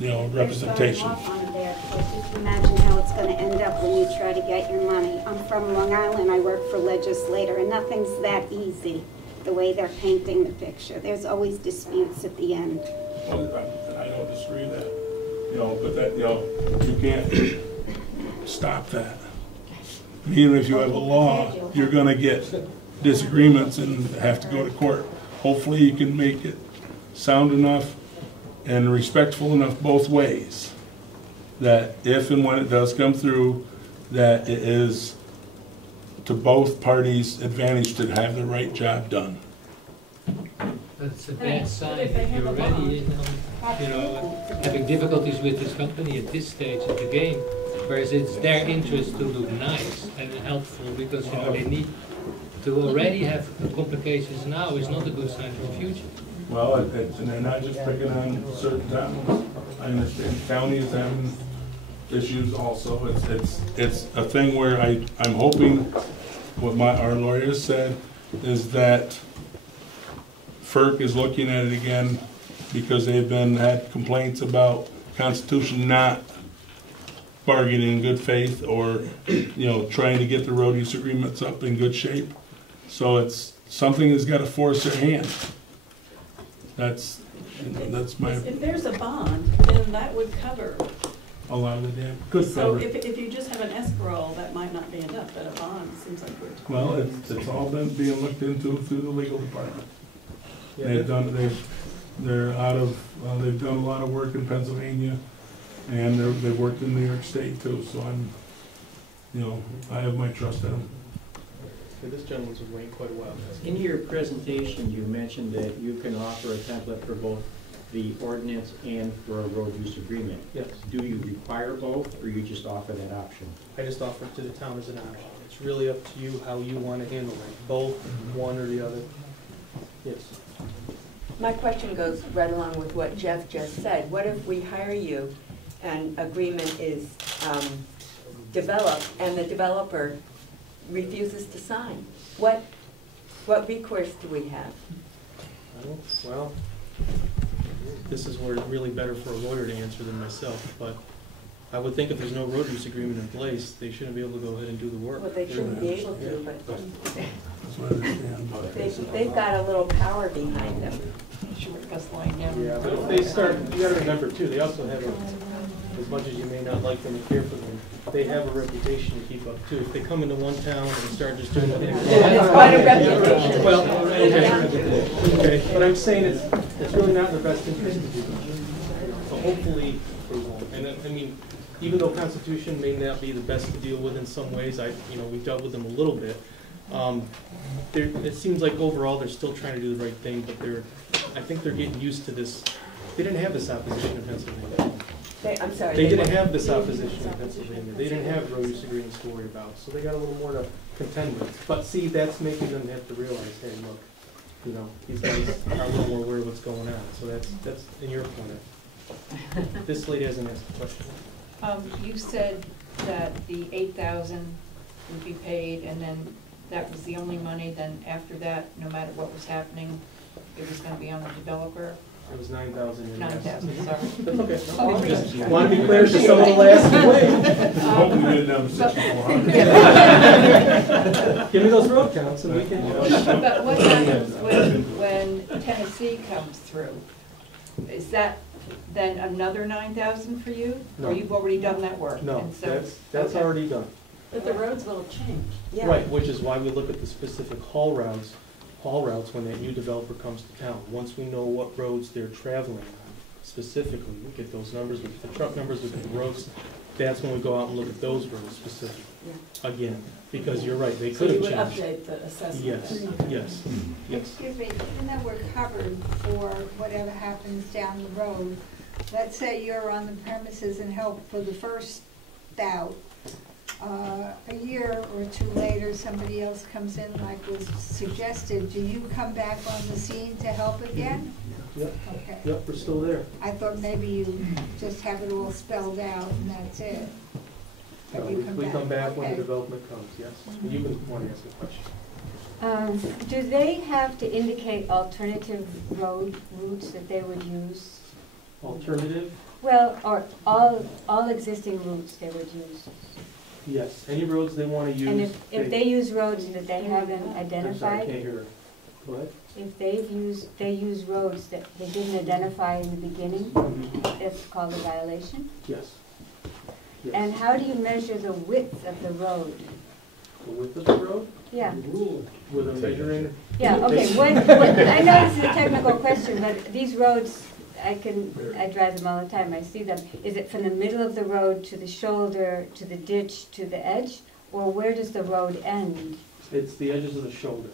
representation. They're starting off on there, but just imagine how it's gonna end up when you try to get your money. I'm from Long Island, I work for legislator, and nothing's that easy, the way they're painting the picture. There's always disputes at the end. Well, I don't disagree with that, but that, you can't stop that. Even if you have a law, you're gonna get disagreements and have to go to court. Hopefully you can make it sound enough and respectful enough both ways, that if and when it does come through, that it is to both parties' advantage to have the right job done. That's a bad sign if you're already, having difficulties with this company at this stage of the game, whereas it's their interest to look nice and helpful, because they need to already have complications now is not a good sign for the future. Well, and they're not just picking on certain towns. I understand county is having issues also. It's a thing where I'm hoping what our lawyers said is that FERC is looking at it again, because they've had complaints about Constitution not bargaining in good faith, or trying to get the road use agreements up in good shape. So it's something that's got to force their hand. That's my. If there's a bond, then that would cover. A lot of the damn. Good So cover. if you just have an escrow, that might not be enough, but a bond seems like we're. Well, it's all been being looked into through the legal department. Yeah, They've done a lot of work in Pennsylvania, and they've worked in New York State too. So I have my trust in them. This gentleman's been waiting quite a while. In your presentation, you mentioned that you can offer a template for both the ordinance and for a road use agreement. Yes. Do you require both, or you just offer that option? I just offer it to the town as an option. It's really up to you how you want to handle it, both, one or the other. Yes. My question goes right along with what Jeff just said. What if we hire you and agreement is developed and the developer refuses to sign? What recourse do we have? Well, this is where it's really better for a lawyer to answer than myself, but I would think if there's no road use agreement in place, they shouldn't be able to go ahead and do the work. Well, they shouldn't be able to, but That's what I understand. they've got a little power behind them. Yeah, but if they start, you gotta remember too, they also have as much as you may not like them and care for them, they have a reputation to keep up too. If they come into one town and start just doing what they want. It's quite a reputation. Well, okay, but I'm saying it's really not in their best interest to do that. So hopefully they won't. And I mean, even though Constitution may not be the best to deal with in some ways, we've dealt with them a little bit. It seems like overall they're still trying to do the right thing, but I think they're getting used to this. They didn't have this opposition in Pennsylvania. I'm sorry. They didn't have this opposition in Pennsylvania. They didn't have road use agreements to worry about, so they got a little more to contend with. But see, that's making them have to realize, hey, look, these guys are a little more aware of what's going on. So that's in your point. This lady hasn't asked a question. You said that the $8,000 would be paid, and then that was the only money. Then after that, no matter what was happening, it was going to be on the developer. It was 9,000. 9,000. Sorry. That's okay. Oh, Just want to be clear because someone will ask me. Hoping we didn't have 6,400. Give me those road counts and we can. But what happens when Tennessee comes through? Is that then another 9,000 for you? No. Or you've already done that work? No, and so, that's okay. already done. But the roads will change. Yeah. Right, which is why we look at the specific haul routes when that new developer comes to town. Once we know what roads they're traveling on specifically, we get those numbers, we get the truck numbers, we get the roads. That's when we go out and look at those roads specifically. Yeah. Again, because you're right, they So could you have would changed. update the assessment. Yes. Excuse me, even though we're covered for whatever happens down the road, let's say you're on the premises and help for the first bout. A year or two later, somebody else comes in like was suggested. Do you come back on the scene to help again? Yep. Okay. Yep, we're still there. I thought maybe you just have it all spelled out and that's it. But you We come back when the Okay. development comes, yes. You can want to ask a question. Do they have to indicate alternative road routes that they would use? Alternative? Well, or all existing routes they would use? Yes, any roads they want to use. And if they use roads that they haven't I'm sorry, I identified? can't hear her. Go ahead. If they use roads that they didn't identify in the beginning, it's called a violation? Yes. Yes. And how do you measure the width of the road? The width of the road? Yeah. With a measuring? Yeah, okay, I know this is a technical question, but these roads, I drive them all the time, I see them. Is it from the middle of the road to the shoulder, to the ditch, to the edge? Or where does the road end? It's the edges of the shoulder.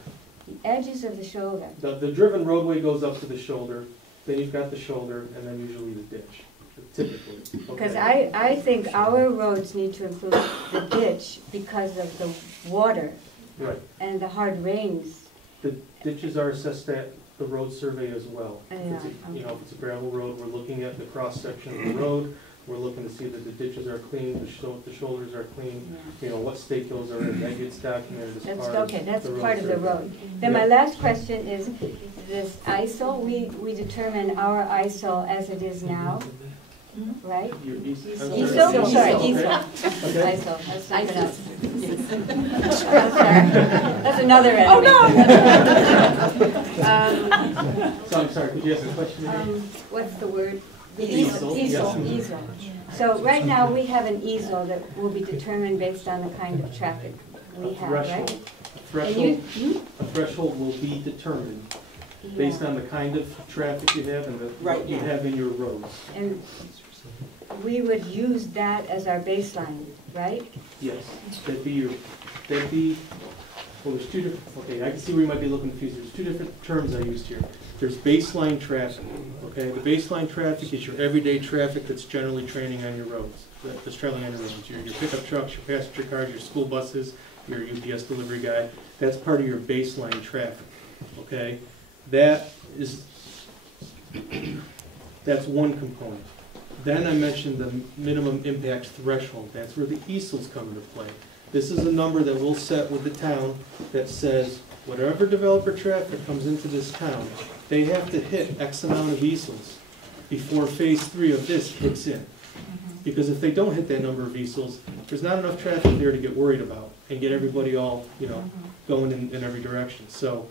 The edges of the shoulder. The driven roadway goes up to the shoulder, then you've got the shoulder, and then usually the ditch, typically. Because Okay. I think our roads need to include the ditch because of the water Right. and the hard rains. The ditches are assessed at the road survey as well. If it's Yeah, if it's a gravel road, we're looking at the cross-section of the road, we're looking to see that the ditches are clean, the shoulders are clean, what stake those are in, that gets documented as That's, part of okay, that's the road part of the survey. road. Then my last question is, this ISO, we determine our ISO as it is now, right? Your ESO? ESO, sorry, Okay. ESO. Okay. ISO, that's something else. I'm sorry. That's another enemy. So I'm sorry, could you ask the question again? What's the word? Easel, Easel, yes. easel. So right now, we have an easel that will be determined based on the kind of traffic we have, right? And A threshold will be determined based on the kind of traffic you have and what you have in your roads. And we would use that as our baseline, right? Yes, well, there's two different, okay, I can see where you might be looking confused. There's two different terms I used here. There's baseline traffic, okay? The baseline traffic is your everyday traffic that's generally training on your roads, that's traveling on your roads. Your pickup trucks, your passenger cars, your school buses, your UPS delivery guy. That's part of your baseline traffic, okay? That's one component. Then I mentioned the minimum impact threshold. That's where the ESOLs come into play. This is a number that we'll set with the town that says whatever developer traffic comes into this town, they have to hit X amount of ESOLs before phase 3 of this kicks in. Because if they don't hit that number of ESOLs, there's not enough traffic there to get worried about and get everybody all, going in every direction. So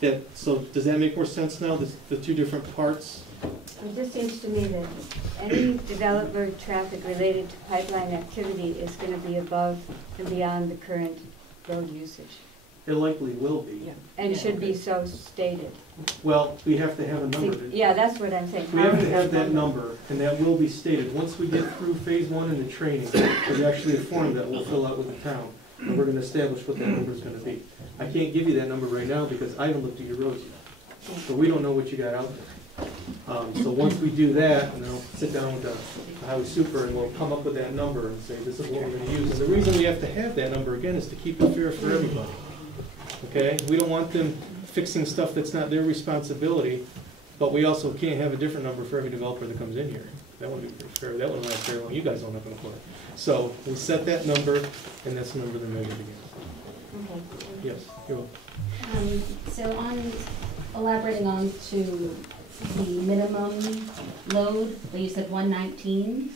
does that make more sense now, the two different parts? It just seems to me that any developer traffic related to pipeline activity is going to be above and beyond the current road usage. It likely will be. And should be so stated. Well, we have to have a number. Yeah, that's what I'm saying. We have to have that number, and that will be stated. Once we get through phase 1 in the training, there's actually a form that we'll fill out with the town, and we're going to establish what that number is going to be. I can't give you that number right now because I haven't looked at your roads yet. So we don't know what you got out there. So once we do that, and I'll sit down with the highway super and we'll come up with that number and say, this is what we're going to use. And the reason we have to have that number, again, is to keep it fair for everybody. Okay? We don't want them fixing stuff that's not their responsibility, but we also can't have a different number for every developer that comes in here. That wouldn't be fair. That wouldn't last very long. You guys don't have to employ it. So we set that number, and that's the number they're measured against. Okay. Yes, you're welcome. So elaborating on to the minimum load, where you said 119.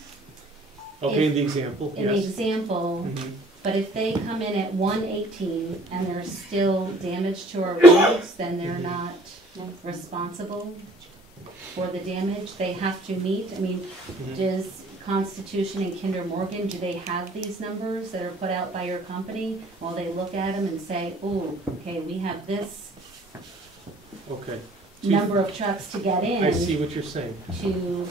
Okay, in the example, in the yes. example, but if they come in at 118 and there's still damage to our roads, then they're not responsible for the damage. They have to meet. I mean, does Constitution and Kinder Morgan, do they have these numbers that are put out by your company while they look at them and say, oh, okay, we have this number of trucks to get in? I see what you're saying.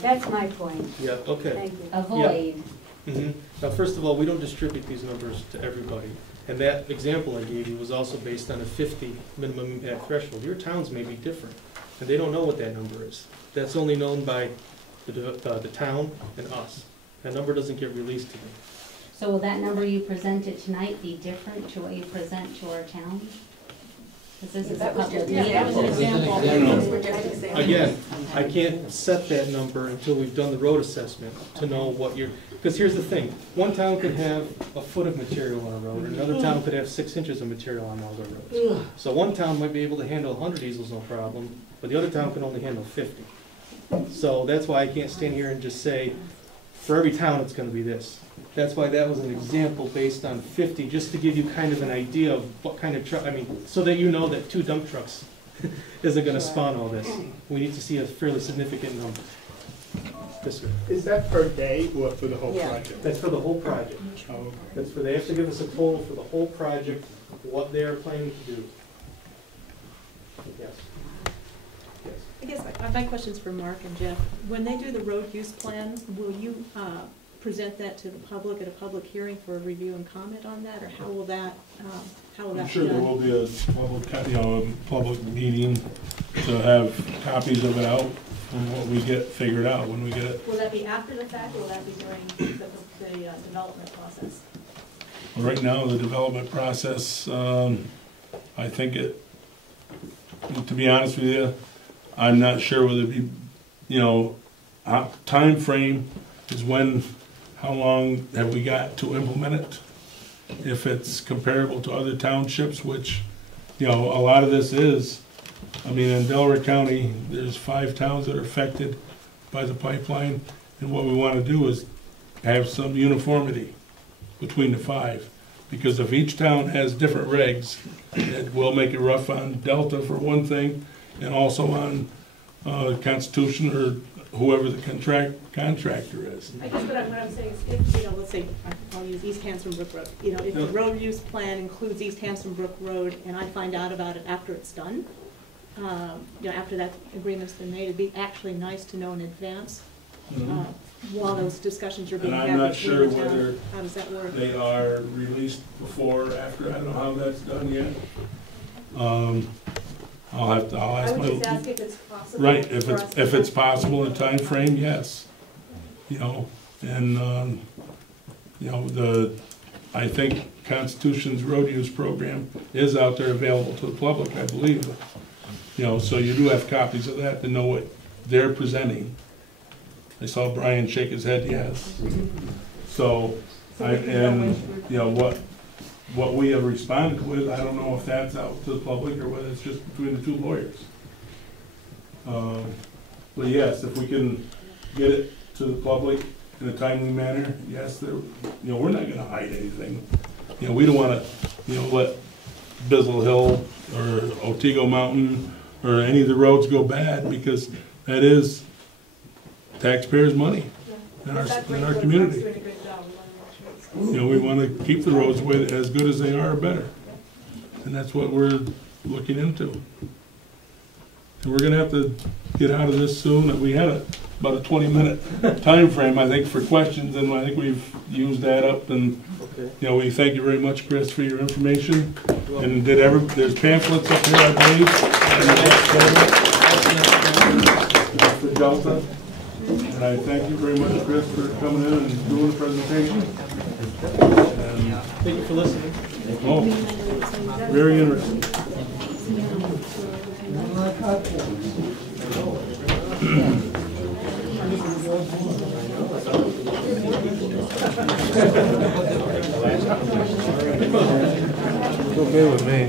That's my point. Yeah, okay. Thank you. Avoid. Yeah. Now, first of all, we don't distribute these numbers to everybody. And that example I gave you was also based on a 50 minimum impact threshold. Your towns may be different, and they don't know what that number is. That's only known by the town and us. That number doesn't get released to them. So will that number you presented tonight be different to what you present to our town? This is a That was public just- meeting. that was an example. You We're just examples. Again, I can't set that number until we've done the road assessment to know what you're, because here's the thing, one town could have a foot of material on a road, and another town could have 6 inches of material on all their roads. So one town might be able to handle 100 easels, no problem, but the other town can only handle 50. So that's why I can't stand here and just say, for every town, it's gonna be this. That's why that was an example based on 50, just to give you kind of an idea of what kind of truck, I mean, so that you know that 2 dump trucks isn't gonna spawn all this. We need to see a fairly significant number. Yes, sir. Is that per day or for the whole Yeah. project? That's for the whole project. Oh, That's for, they have to give us a total for the whole project, what they are planning to do. Yes. Yes. I guess my question's for Mark and Jeff. When they do the road use plan, will you present that to the public at a public hearing for a review and comment on that, or how will that be done? I'm sure there will be a public meeting to have copies of it out from what we get figured out when we get it. Will that be after the fact, or will that be during the development process? Right now, the development process, I think to be honest with you, I'm not sure whether it be, time frame is how long have we got to implement it? If it's comparable to other townships, which, a lot of this is, in Delaware County, there's 5 towns that are affected by the pipeline, and what we want to do is have some uniformity between the 5, because if each town has different regs, it will make it rough on Delta for one thing, and also on Constitution or whoever the contractor is. I guess what I'm saying is, if, let's say, I'll use East Hanson Brook Road. If the road use plan includes East Hanson Brook Road, and I find out about it after it's done, after that agreement's been made, it'd be actually nice to know in advance, while those discussions are being And had. I'm not between sure the town. whether How does that work? they are released before or after. I don't know how that's done yet. I'll ask I would my. just ask if it's possible. Right, for us if to- it's possible in a time frame, yes. I think Constitution's road use program is out there available to the public, I believe. So you do have copies of that to know what they're presenting. I saw Brian shake his head, yes. So, what we have responded with, I don't know if that's out to the public or whether it's just between the 2 lawyers. But yes, if we can get it to the public in a timely manner, yes, we're not gonna hide anything. We don't wanna, let Bizzle Hill or Otsego Mountain or any of the roads go bad, because that is taxpayers' money in our community. We wanna keep the roads as good as they are or better. And that's what we're looking into. And we're gonna have to get out of this soon. We had about a 20-minute time frame, I think, for questions, and I think we've used that up. And we thank you very much, Chris, for your information. And there's pamphlets up here, I believe. For Delta. And I thank you very much, Chris, for coming in and doing the presentation. Thank you for listening. Oh, very interesting. It's okay with me.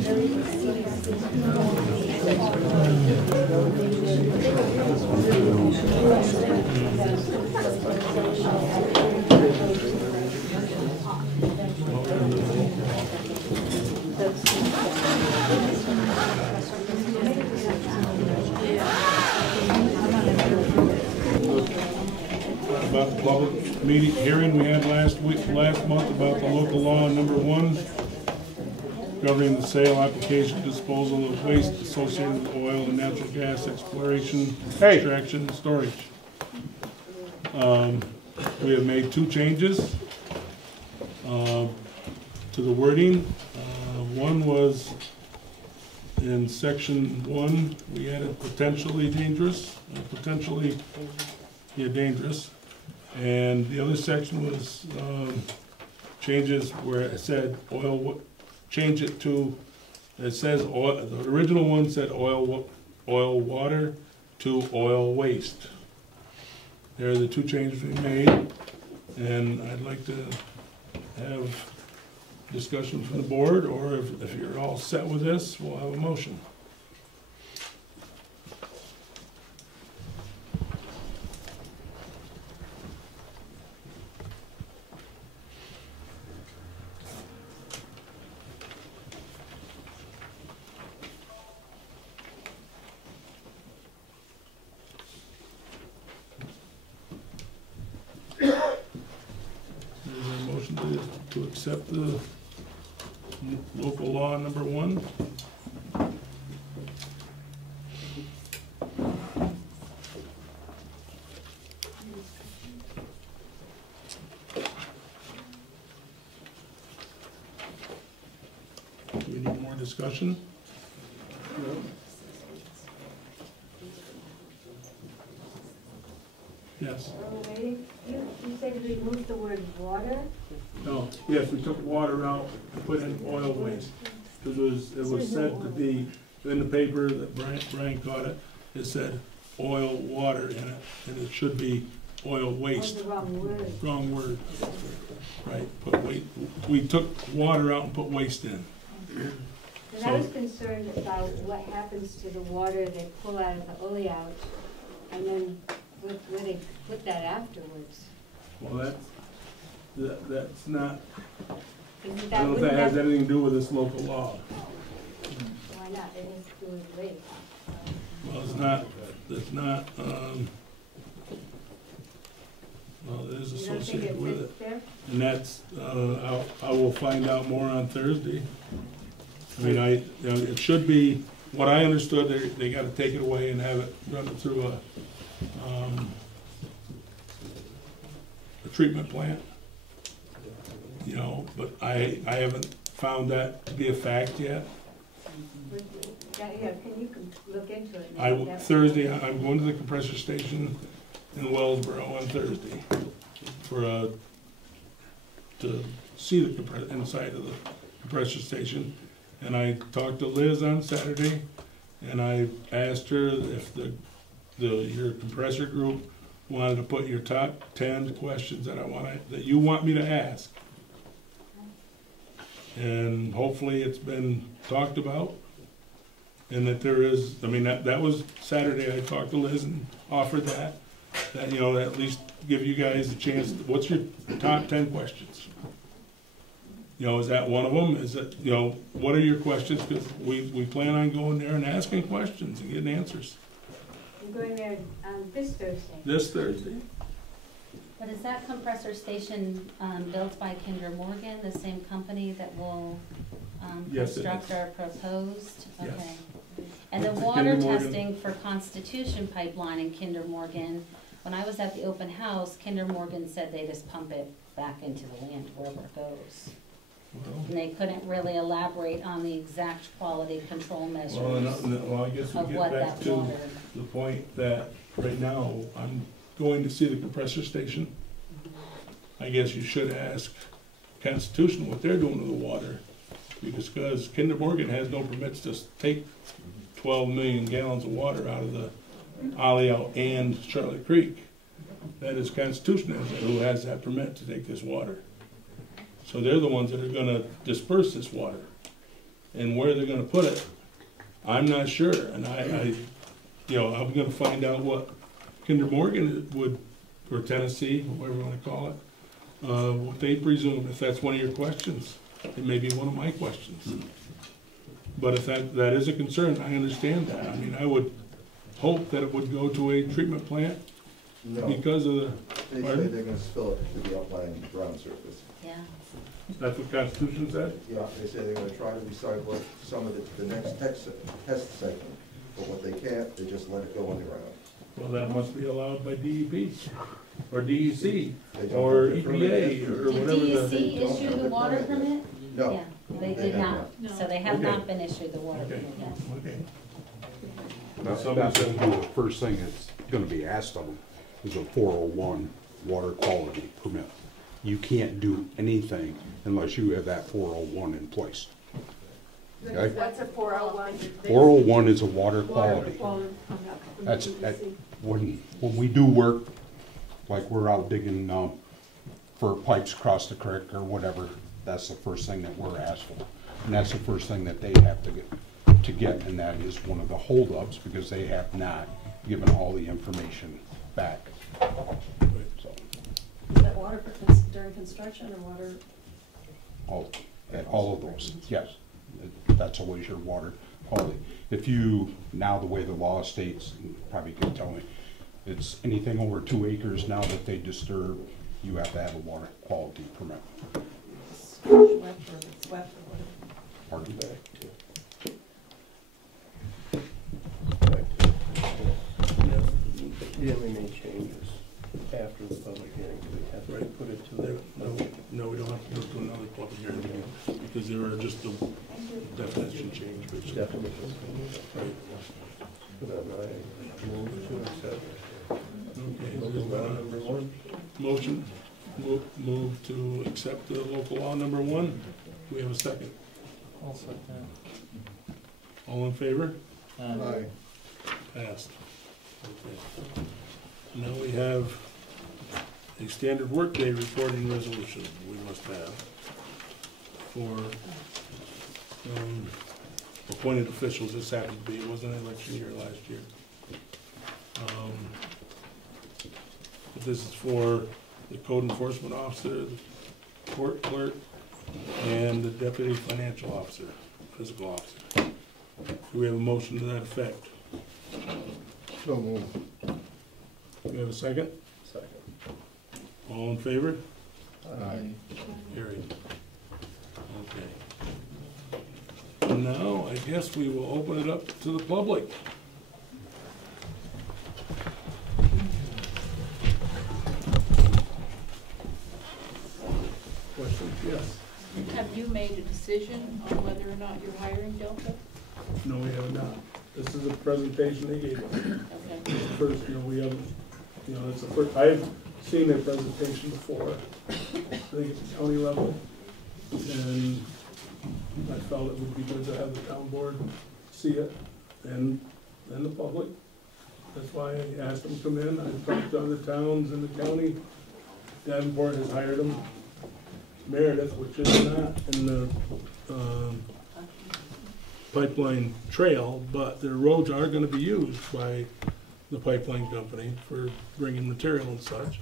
About the public meeting hearing we had last month about the local law number 1 governing the sale, application, disposal of waste associated with oil and natural gas exploration, extraction, and storage. We have made 2 changes to the wording. One was in section 1, we added potentially dangerous, dangerous. And the other section was changes where it said oil, change it to It says oil, the original one said oil water to oil waste. There are the two changes we made, and I'd like to have discussion from the board, or if you're all set with this, we'll have a motion. To accept the local law number 1. Do we need more discussion? No. Yes. You said we removed the word water? No, yes, we took water out and put in oil waste. Because it was said to be, in the paper that Brian caught it, it said oil water in it, and it should be oil waste. That's the wrong word. Wrong word. Right, we took water out and put waste in. And I was concerned about what happens to the water they pull out of the oleout, and then where they put that afterwards. Well, that's not, Isn't I don't know if that has anything to do with this local law. Why not? It has to do with weight. Well, it's not, well, it is associated with it. There? And that's, I will find out more on Thursday. I mean, it should be, what I understood, they gotta take it away and have it, run it through a treatment plant. You know, but I haven't found that to be a fact yet. Yeah, can you look into it? Thursday, I'm going to the compressor station in Wellsboro on Thursday to see the inside of the compressor station. And I talked to Liz on Saturday, and I asked her if your compressor group wanted to put your top 10 questions that you want me to ask. And hopefully it's been talked about, and that there is, I mean, that was Saturday. I talked to Liz and offered that you know, at least give you guys a chance. What's your top 10 questions? You know, is that one of them? Is it, you know, what are your questions? Because we plan on going there and asking questions and getting answers. I'm going there this Thursday. This Thursday. But is that compressor station built by Kinder Morgan, the same company that will construct our proposed? Okay. Yes. And the water testing for Constitution Pipeline in Kinder Morgan, when I was at the open house, Kinder Morgan said they just pump it back into the land wherever it goes. Well, and they couldn't really elaborate on the exact quality control measures I guess we of get what back that to water. the point that right now I'm going to see the compressor station. I guess you should ask Constitution what they're doing to the water, because Kinder Morgan has no permits to take 12 million gallons of water out of the Oleout and Charlotte Creek. That is Constitution who has that permit to take this water. So they're the ones that are going to disperse this water. And where they're going to put it, I'm not sure. And I'm going to find out what Kinder Morgan would, or Tennessee, whatever you want to call it, what they presume. If that's one of your questions, it may be one of my questions. But if that is a concern, I understand that. I mean, I would hope that it would go to a treatment plant. No. Because of the... They say they're going to spill it to the upland ground surface. Yeah. That's what Constitution said? Yeah, they say they're going to try to recycle some of the next test segment. But what they can't, they just let it go on the ground. Well, that must be allowed by DEP, or DEC, or EPA, or whatever. Did DEC issue the water permit? No. Yeah, they did not. No. So they have not been issued the water permit yet. Okay. That's the first thing that's going to be asked of them is a 401 water quality permit. You can't do anything unless you have that 401 in place. Okay? What's a 401? 401 is a water quality. That's, when we do work, like we're out digging for pipes across the creek or whatever, that's the first thing that we're asked for. And that's the first thing that they have to get, and that is one of the holdups, because they have not given all the information back. So, Is that water during construction or water? all of those, yes. That's always your water quality. If you, now the way the law states, you probably can tell me, it's anything over 2 acres now that they disturb, you have to have a water quality permit. Pardon? The only made changes after the public hearing, we have to put it to the. No, we don't have to go to another public hearing again, because there are just the definition change. Definition. Right. Then I move to accept. Okay. Local law number 1. Motion, move to accept the local law number 1. Do we have a second? I'll second. All in favor? Aye. Passed. Okay. Now we have a standard workday reporting resolution we must have for appointed officials. This happened to be, it wasn't an election year last year. But this is for the code enforcement officer, the court clerk, and the deputy financial officer, physical officer. Do we have a motion to that effect? So moved. Do we have a second? Second. All in favor? Aye. Carried. Okay. Now, I guess we will open it up to the public. Questions? Yes. Have you made a decision on whether or not you're hiring Delta? No, we have not. This is a presentation they gave us. Okay. First, we haven't, it's the first, I've seen their presentation before, I think at the county level, and I felt it would be good to have the town board see it, and the public. That's why I asked them to come in. I talked to other towns in the county. Davenport has hired them. Meredith, which is not in the pipeline trail, but their roads are going to be used by the pipeline company for bringing material and such.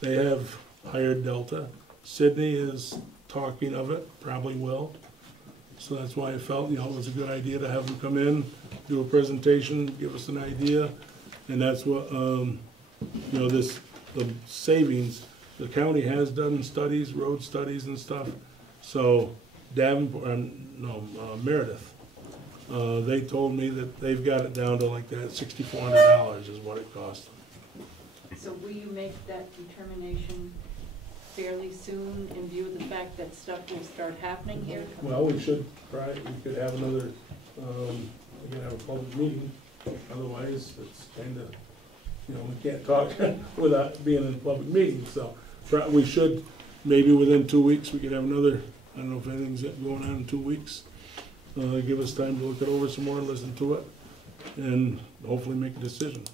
They have hired Delta. Sydney is talking of it, probably will. So that's why I felt, it was a good idea to have them come in, do a presentation, give us an idea. And that's what, the savings, the county has done studies, road studies and stuff. So Davenport, Meredith, they told me that they've got it down to like that $6,400 is what it costs. So will you make that determination fairly soon in view of the fact that stuff will start happening here? Well, we could have another, we could have a public meeting. Otherwise, it's kind of, we can't talk without being in a public meeting. So we should, maybe within 2 weeks, we could have another, I don't know if anything's going on in 2 weeks. Give us time to look it over some more, listen to it, and hopefully make a decision.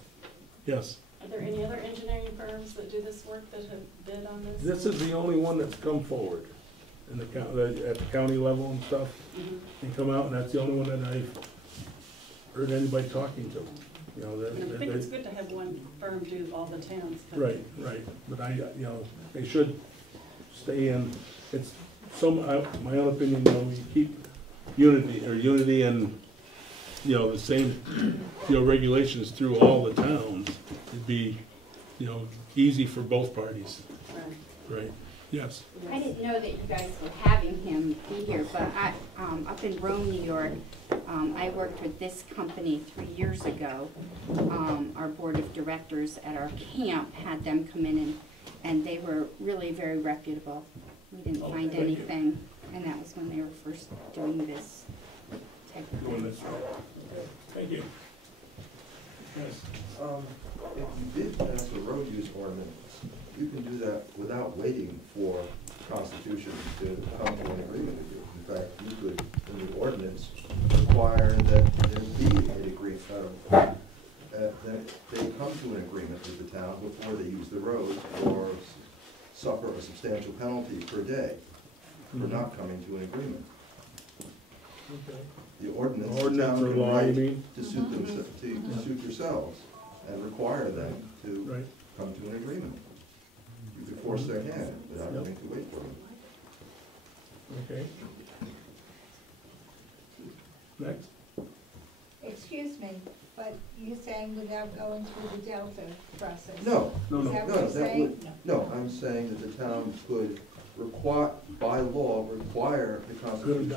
Yes? Are there any other engineering firms that do this work that have bid on this? This is the only one that's come forward in the at the county level and stuff. And come out, and that's the only one that I've heard anybody talking to. I think it's good to have one firm do all the towns. Right. But they should stay in. It's my own opinion, we keep unity and, the same, regulations through all the towns. It'd be, easy for both parties. Right. Yes. I didn't know that you guys were having him be here, but up in Rome, New York, I worked with this company 3 years ago. Our board of directors at our camp had them come in, and they were really very reputable. We didn't find anything, and that was when they were first doing this type of thing. Thank you. Yes. If you did pass a road use ordinance, you can do that without waiting for Constitution to come to an agreement with you. In fact, you could, in the ordinance, use the road or suffer a substantial penalty per day for not coming to an agreement. The ordinance, the Ordinance town or can law, you write mean? to suit them, to suit yourselves and require them to come to an agreement. You could force their hand without having to wait for them. Okay. Next. Excuse me, but you're saying without going through the Delta process? No, Is that what you're saying? no, I'm saying that the town could require, by law, require the Constitution to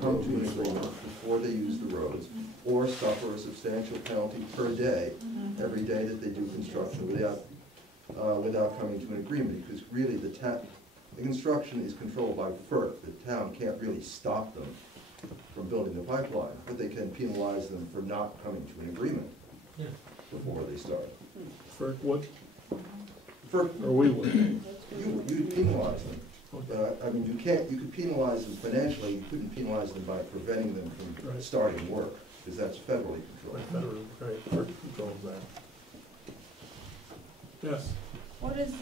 come to an agreement before they use the roads, or suffer a substantial penalty per day, every day that they do construction without coming to an agreement, because really the construction is controlled by FERC. The town can't really stop them from building the pipeline, but they can penalize them for not coming to an agreement before they start. FERC would? FERC, or we would? You penalize them. I mean, you could penalize them financially, you couldn't penalize them by preventing them from starting work, because that's federally controlled. Right, FERC controls that. Yes? What is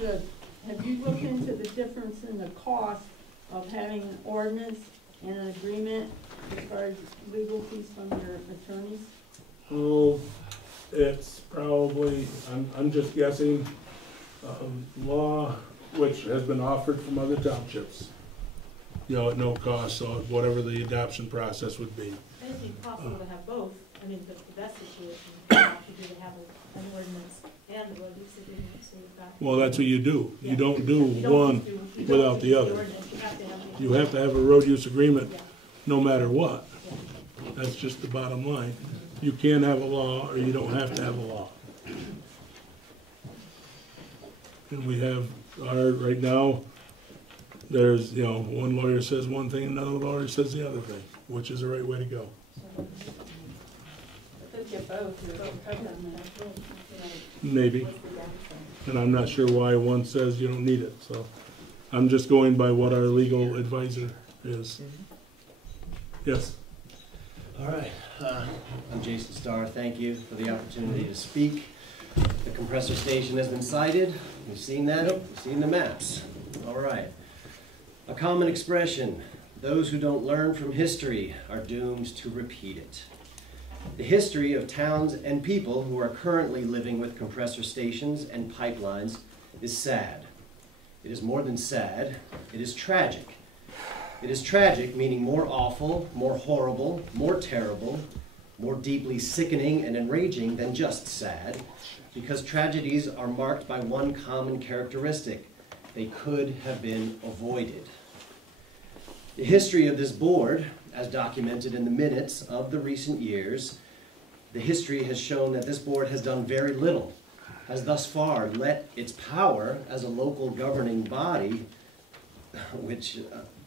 have you looked into the difference in the cost of having an ordinance and an agreement as far as legal fees from your attorneys? Oh, it's probably, I'm just guessing, law, which has been offered from other townships, you know, at no cost, so whatever the adoption process would be. It'd be possible to have both. I mean, the best situation would be to have an ordinance and the road use agreement, so you've got. Well, that's what you do. You don't do one without the other. You have to have a road use agreement no matter what. That's just the bottom line. You can have a law or you don't have to have a law. And we have right now, there's, you know, one lawyer says one thing, another lawyer says the other thing, which is the right way to go. Maybe. And I'm not sure why one says you don't need it, so I'm just going by what our legal advisor is. Yes? All right. I'm Jason Starr. Thank you for the opportunity to speak. The compressor station has been sited. You've seen that? You've seen the maps. All right. A common expression, those who don't learn from history are doomed to repeat it. The history of towns and people who are currently living with compressor stations and pipelines is sad. It is more than sad, it is tragic. It is tragic, meaning more awful, more horrible, more terrible, more deeply sickening and enraging than just sad, because tragedies are marked by one common characteristic. They could have been avoided. The history of this board, as documented in the minutes of the recent years, the history has shown that this board has done very little, has thus far let its power as a local governing body, which,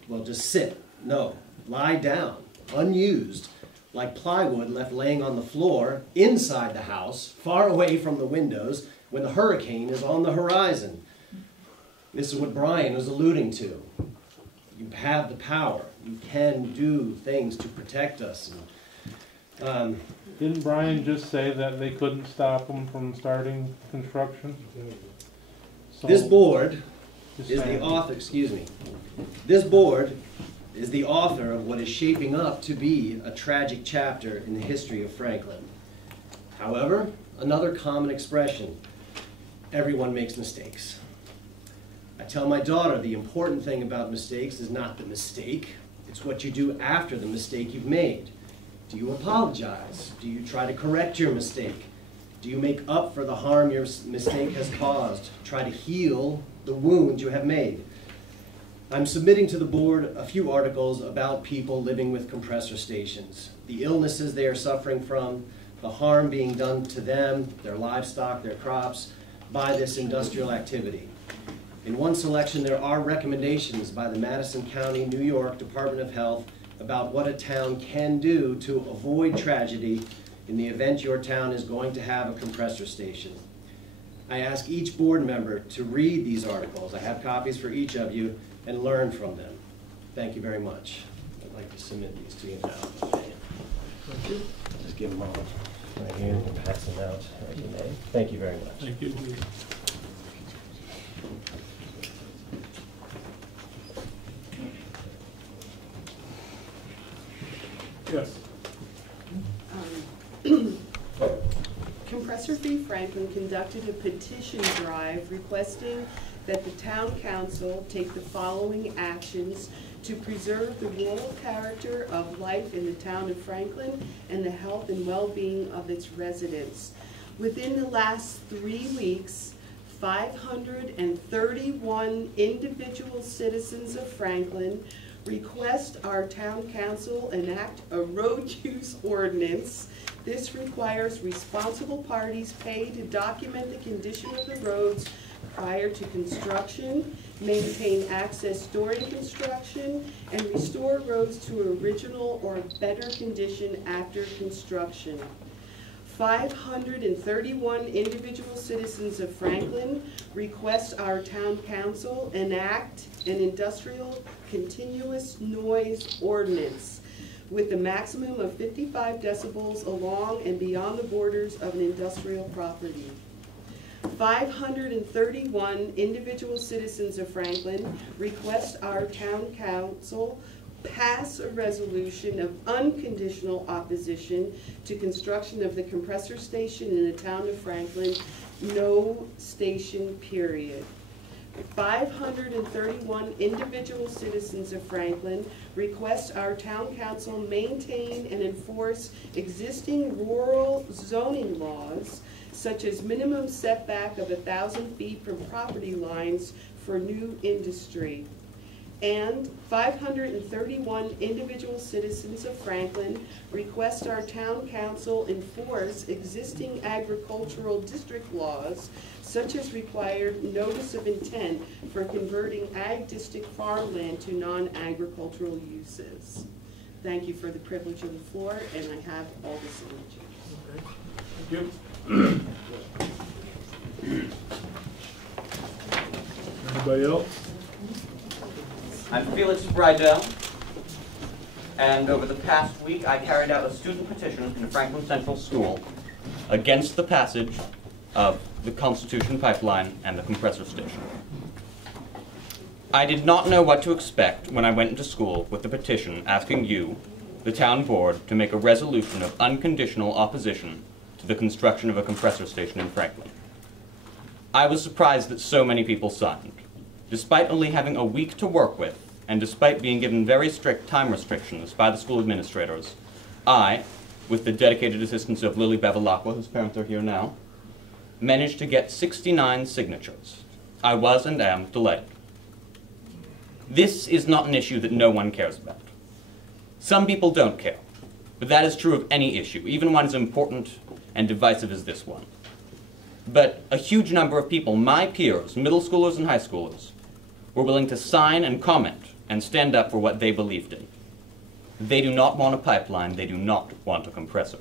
well, just sit, no, lie down, unused, like plywood left laying on the floor inside the house, far away from the windows, when the hurricane is on the horizon. This is what Brian was alluding to. You have the power. You can do things to protect us. And, didn't Brian just say that they couldn't stop them from starting construction? So, this board is the author, excuse me, this board is the author of what is shaping up to be a tragic chapter in the history of Franklin. However, another common expression, everyone makes mistakes. I tell my daughter the important thing about mistakes is not the mistake, it's what you do after the mistake you've made. Do you apologize? Do you try to correct your mistake? Do you make up for the harm your mistake has caused? Try to heal the wound you have made? I'm submitting to the board a few articles about people living with compressor stations, the illnesses they are suffering from, the harm being done to them, their livestock, their crops, by this industrial activity. In one selection, there are recommendations by the Madison County, New York Department of Health about what a town can do to avoid tragedy in the event your town is going to have a compressor station. I ask each board member to read these articles. I have copies for each of you, and learn from them. Thank you very much. I'd like to submit these to you now. Thank you. Just give them all right here and pass them out as you may. Thank you very much. Thank you. Yes. Compressor Free Franklin conducted a petition drive requesting that the town council take the following actions to preserve the rural character of life in the town of Franklin and the health and well-being of its residents. Within the last 3 weeks, 531 individual citizens of Franklin request our town council enact a road use ordinance. This requires responsible parties pay to document the condition of the roads prior to construction, maintain access during construction, and restore roads to original or better condition after construction. 531 individual citizens of Franklin request our town council enact an industrial continuous noise ordinance with a maximum of 55 decibels along and beyond the borders of an industrial property. 531 individual citizens of Franklin request our town council pass a resolution of unconditional opposition to construction of the compressor station in the town of Franklin, no station period. 531 individual citizens of Franklin request our town council maintain and enforce existing rural zoning laws, such as minimum setback of 1,000 feet from property lines for new industry. And 531 individual citizens of Franklin request our town council enforce existing agricultural district laws, such as required notice of intent for converting ag district farmland to non-agricultural uses. Thank you for the privilege of the floor, and I have all the signatures. Thank you. Anybody else? I'm Felix Bridell, and over the past week I carried out a student petition in Franklin Central School against the passage of the Constitution Pipeline and the compressor station. I did not know what to expect when I went into school with the petition asking you, the town board, to make a resolution of unconditional opposition to the construction of a compressor station in Franklin. I was surprised that so many people signed. Despite only having a week to work with, and despite being given very strict time restrictions by the school administrators, I, with the dedicated assistance of Lily Bevilacqua, whose parents are here now, managed to get 69 signatures. I was and am delighted. This is not an issue that no one cares about. Some people don't care, but that is true of any issue, even one as important and divisive as this one. But a huge number of people, my peers, middle schoolers and high schoolers, were willing to sign and comment and stand up for what they believed in. They do not want a pipeline, they do not want a compressor.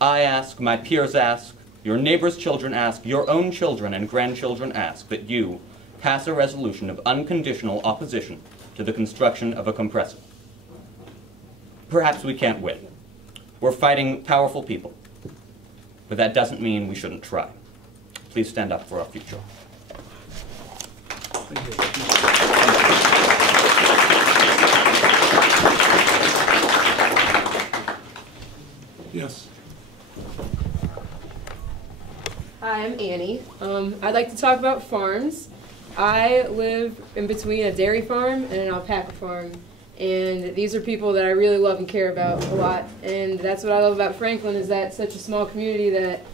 I ask, my peers ask, your neighbors' children ask, your own children and grandchildren ask that you pass a resolution of unconditional opposition to the construction of a compressor. Perhaps we can't win. We're fighting powerful people, but that doesn't mean we shouldn't try. Please stand up for our future. Yes. Hi, I'm Annie. I'd like to talk about farms. I live in between a dairy farm and an alpaca farm, and these are people that I really love and care about a lot. And that's what I love about Franklin, is that it's such a small community that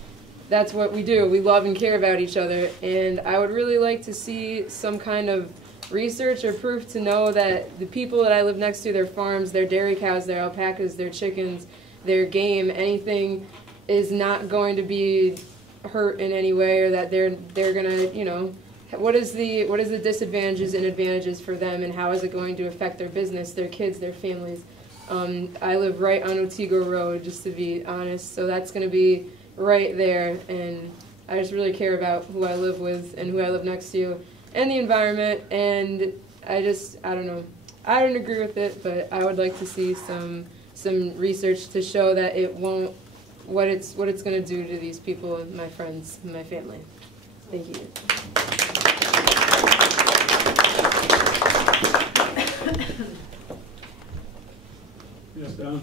that's what we do. We love and care about each other, and I would really like to see some kind of research or proof to know that the people that I live next to, their farms, their dairy cows, their alpacas, their chickens, their game, anything is not going to be hurt in any way, or that they're gonna, you know, what is the disadvantages and advantages for them, and how is it going to affect their business, their kids, their families. I live right on Otsego Road, just to be honest, so that's going to be right there, and I just really care about who I live with and who I live next to and the environment, and I don't know, I don't agree with it, but I would like to see some research to show that it won't, what it's going to do to these people, my friends, and my family. Thank you. Yes, Don.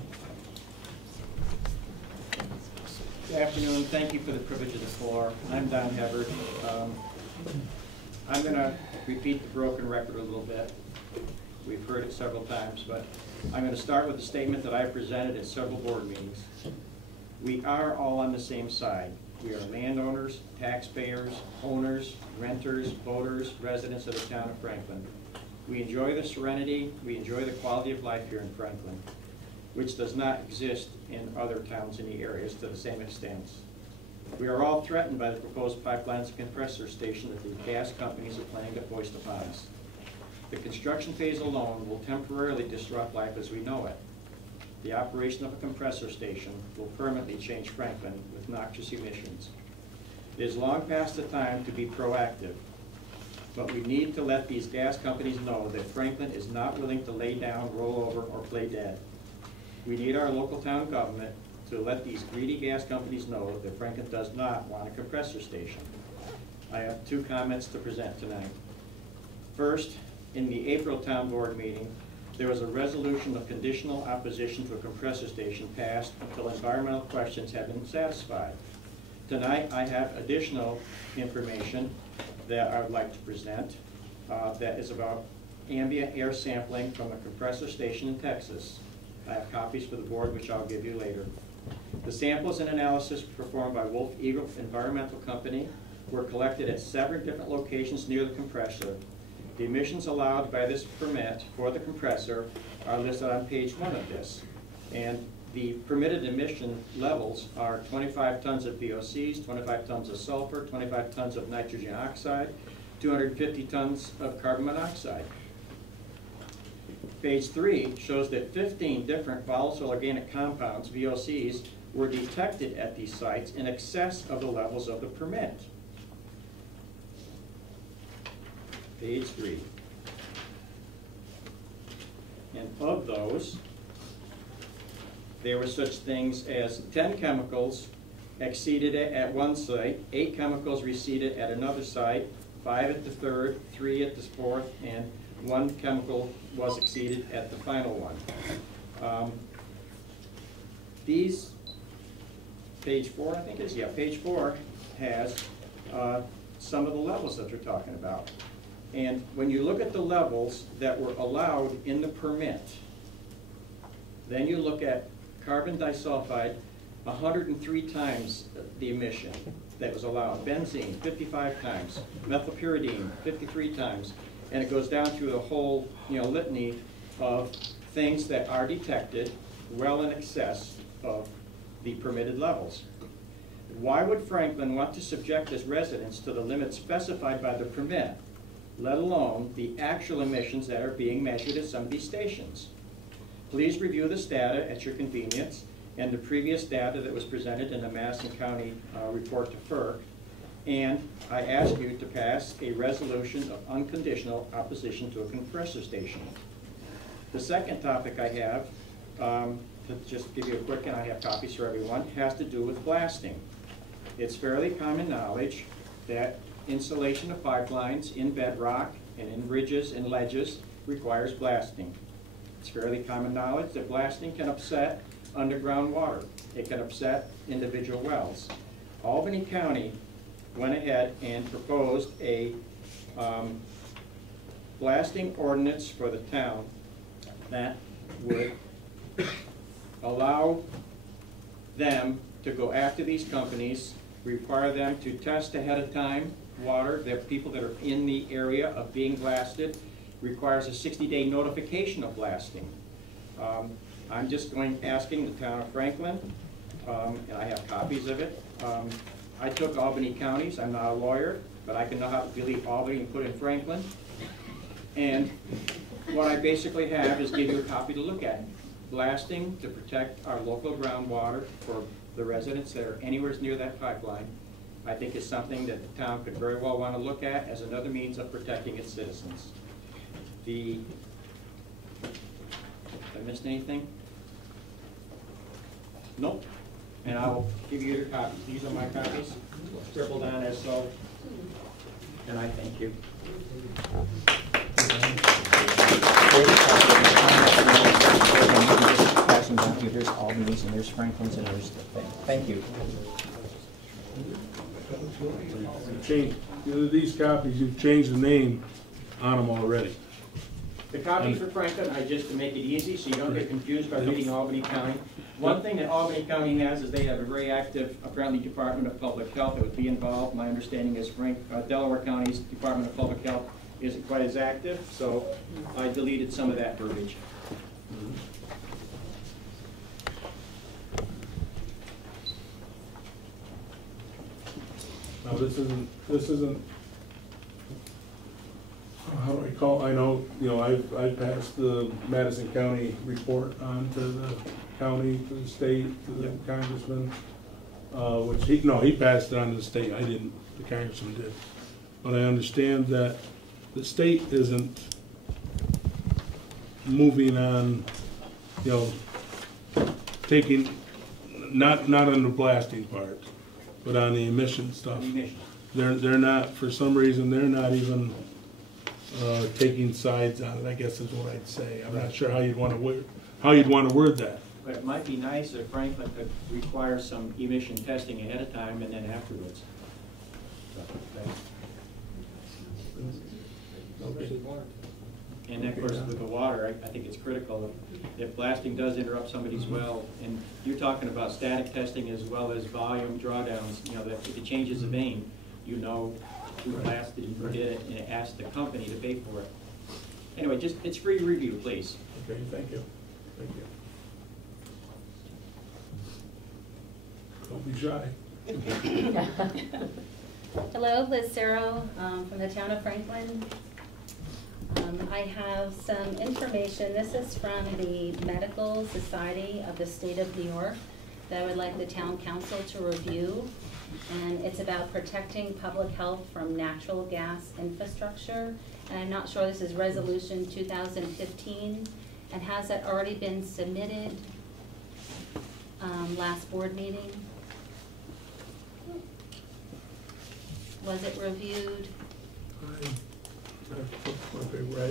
thank you for the privilege of the floor. I'm Don Hebert. I'm going to repeat the broken record a little bit. We've heard it several times, but I'm going to start with a statement that I presented at several board meetings. We are all on the same side. We are landowners, taxpayers, owners, renters, voters, residents of the town of Franklin. We enjoy the serenity, we enjoy the quality of life here in Franklin, which does not exist in other towns in the areas to the same extent. We are all threatened by the proposed pipelines and compressor station that the gas companies are planning to foist upon us. The construction phase alone will temporarily disrupt life as we know it. The operation of a compressor station will permanently change Franklin with noxious emissions. It is long past the time to be proactive, but we need to let these gas companies know that Franklin is not willing to lay down, roll over, or play dead. We need our local town government to let these greedy gas companies know that Franklin does not want a compressor station. I have two comments to present tonight. First, in the April town board meeting, there was a resolution of conditional opposition to a compressor station passed until environmental questions have been satisfied. Tonight, I have additional information that I would like to present that is about ambient air sampling from a compressor station in Texas. I have copies for the board, which I'll give you later. The samples and analysis performed by Wolf Eagle Environmental Company were collected at 7 different locations near the compressor. The emissions allowed by this permit for the compressor are listed on page 1 of this. And the permitted emission levels are 25 tons of VOCs, 25 tons of sulfur, 25 tons of nitrogen oxide, 250 tons of carbon monoxide. Page 3 shows that 15 different volatile organic compounds, VOCs, were detected at these sites in excess of the levels of the permit. Page 3. And of those, there were such things as 10 chemicals exceeded it at one site, 8 chemicals exceeded at another site, 5 at the third, 3 at the fourth, and 1 chemical was exceeded at the final one. These, page 4, I think it is, yeah, page 4 has some of the levels that they're talking about. And when you look at the levels that were allowed in the permit, then you look at carbon disulfide, 103 times the emission that was allowed. Benzene, 55 times. Methylpyridine, 53 times. And it goes down through the whole litany of things that are detected well in excess of the permitted levels. Why would Franklin want to subject its residents to the limits specified by the permit, let alone the actual emissions that are being measured at some of these stations? Please review this data at your convenience and the previous data that was presented in the Madison County report to FERC. And I ask you to pass a resolution of unconditional opposition to a compressor station. The second topic I have, to just give you a quick, and I have copies for everyone, has to do with blasting. It's fairly common knowledge that installation of pipelines in bedrock and in ridges and ledges requires blasting. It's fairly common knowledge that blasting can upset underground water. It can upset individual wells. Albany County went ahead and proposed a blasting ordinance for the town that would allow them to go after these companies, require them to test ahead of time water, that people that are in the area of being blasted, requires a 60-day notification of blasting. I'm just asking the town of Franklin, and I have copies of it. I took Albany counties. I'm not a lawyer, but I can know how to delete Albany and put in Franklin. And what I basically have is give you a copy to look at. Blasting to protect our local groundwater for the residents that are anywhere near that pipeline, I think is something that the town could very well want to look at as another means of protecting its citizens. Did I miss anything? Nope. And I will give you your copies. These are my copies, scribbled down as so. And I thank you. Passing down here, there's Albany's and there's Franklin's and there's the thing. Thank you. Change, these copies, you've changed the name on them already. The copies for Franklin are just to make it easy, so you don't get confused by reading Albany County. One thing that Albany County has is they have a very active, apparently, Department of Public Health that would be involved. My understanding is Delaware County's Department of Public Health isn't quite as active, so I deleted some of that verbiage. Now, this isn't, how do I call, I know, I passed the Madison County report on to the county, to the state, to the congressman, which he passed it on to the state, I didn't, the congressman did. But I understand that the state isn't moving on, taking, not on the blasting part, but on the emission stuff. They're not, for some reason, they're not even taking sides on it, I guess is what I'd say. I'm not sure how you'd want to word that. But it might be nice if Franklin could require some emission testing ahead of time and then afterwards. And of course, with the water, I think it's critical if blasting does interrupt somebody's well, and you're talking about static testing as well as volume drawdowns, that if it changes the vein, who blasted and who did it, and ask the company to pay for it. Anyway, it's free review, please. Okay, thank you. Thank you. Don't be shy. Hello, Liz Serro from the town of Franklin. I have some information. This is from the Medical Society of the State of New York that I would like the town council to review. And it's about protecting public health from natural gas infrastructure. And I'm not sure, this is resolution 2015. And has that already been submitted last board meeting? Was it reviewed?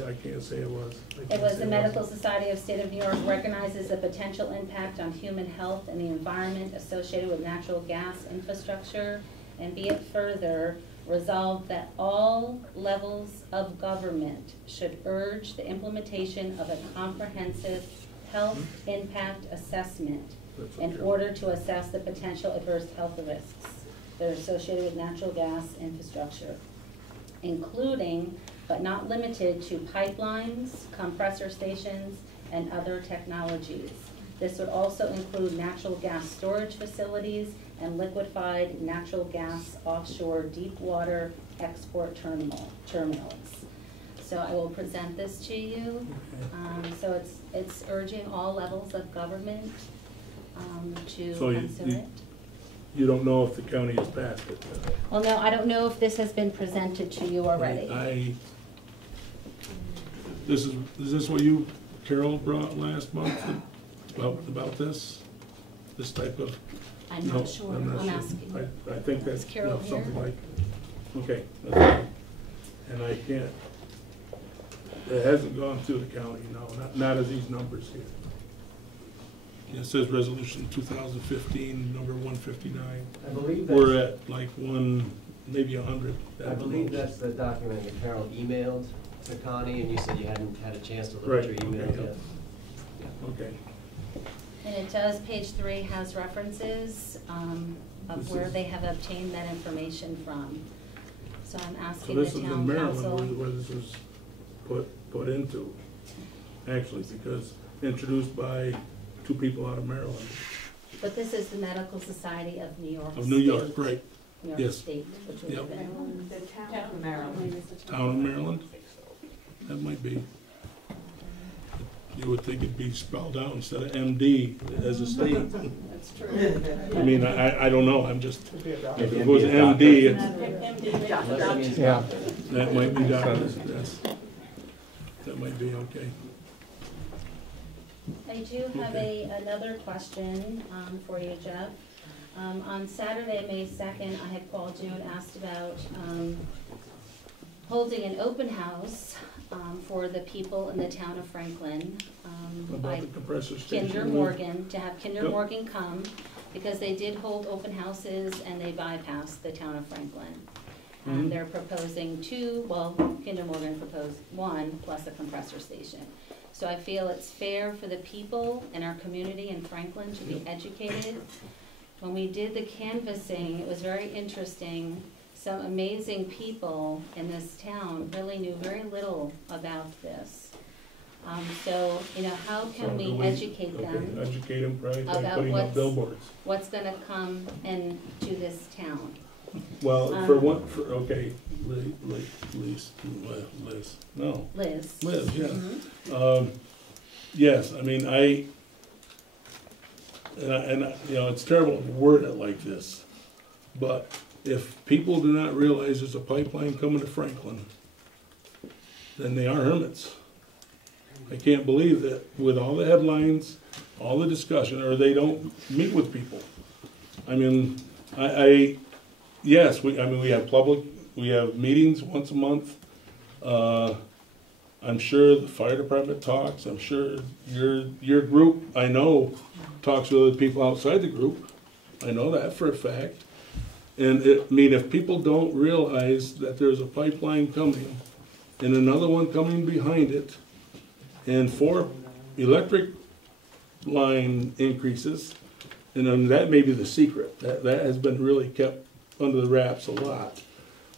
I can't say it was. It was the Medical Society of State of New York recognizes the potential impact on human health and the environment associated with natural gas infrastructure, and be it further resolved that all levels of government should urge the implementation of a comprehensive health impact assessment in order to assess the potential adverse health risks that are associated with natural gas infrastructure, including but not limited to pipelines, compressor stations, and other technologies. This would also include natural gas storage facilities and liquefied natural gas offshore deep water export terminals. So I will present this to you. So it's urging all levels of government to consider it. You don't know if the county has passed it? Well, no, I don't know if this has been presented to you already. Is this what you, Carol, brought last month about this type of? I'm not sure. I'm asking. I think that's Carol something here? like. Okay, that's fine. And I can't. It hasn't gone through the county, no, not as these numbers here. It says resolution 2015, number 159. I believe we're at like maybe 100. I believe that's the document that Carol emailed to Connie, and you said you hadn't had a chance to look Right. at your email yet. Okay. And it does, page 3 has references of where they have obtained that information from. So I'm asking the town council. So this is in Maryland where this was put into, actually, because introduced by 2 people out of Maryland. But this is the Medical Society of New York. Of New York, right. New York Yes. State, which would have been. The town of Maryland. Town of Maryland? That might be. You would think it'd be spelled out instead of MD as a state. That's true. I mean, I don't know, I'm just, if it was MD, that might be doctors, yes. That might be okay. I do have another question for you, Jeff. On Saturday, May 2nd, I had called you and asked about holding an open house for the people in the town of Franklin. About the compressor station. Kinder Morgan, to have Kinder Yep. Morgan come because they did hold open houses and they bypassed the town of Franklin. Mhm. They're proposing 2, well, Kinder Morgan proposed 1 plus a compressor station. So I feel it's fair for the people in our community in Franklin to be educated. When we did the canvassing, it was very interesting. Some amazing people in this town really knew very little about this. So, you know, how can we educate them? Educate them, right, by about putting up billboards. what's gonna come into this town? Well, for one, okay, Liz, no. Liz. Liz, yeah. Mhm. Yes, I mean, and you know, it's terrible to word it like this, but if people do not realize there's a pipeline coming to Franklin, then they are hermits. I can't believe that with all the headlines, all the discussion, or they don't meet with people. I mean, yes, we have meetings once a month. I'm sure the fire department talks. I'm sure your group, I know, talks with other people outside the group. I know that for a fact. And I mean, if people don't realize that there's a pipeline coming and another one coming behind it, and 4 electric line increases, and then that may be the secret. That has been really kept under the wraps a lot.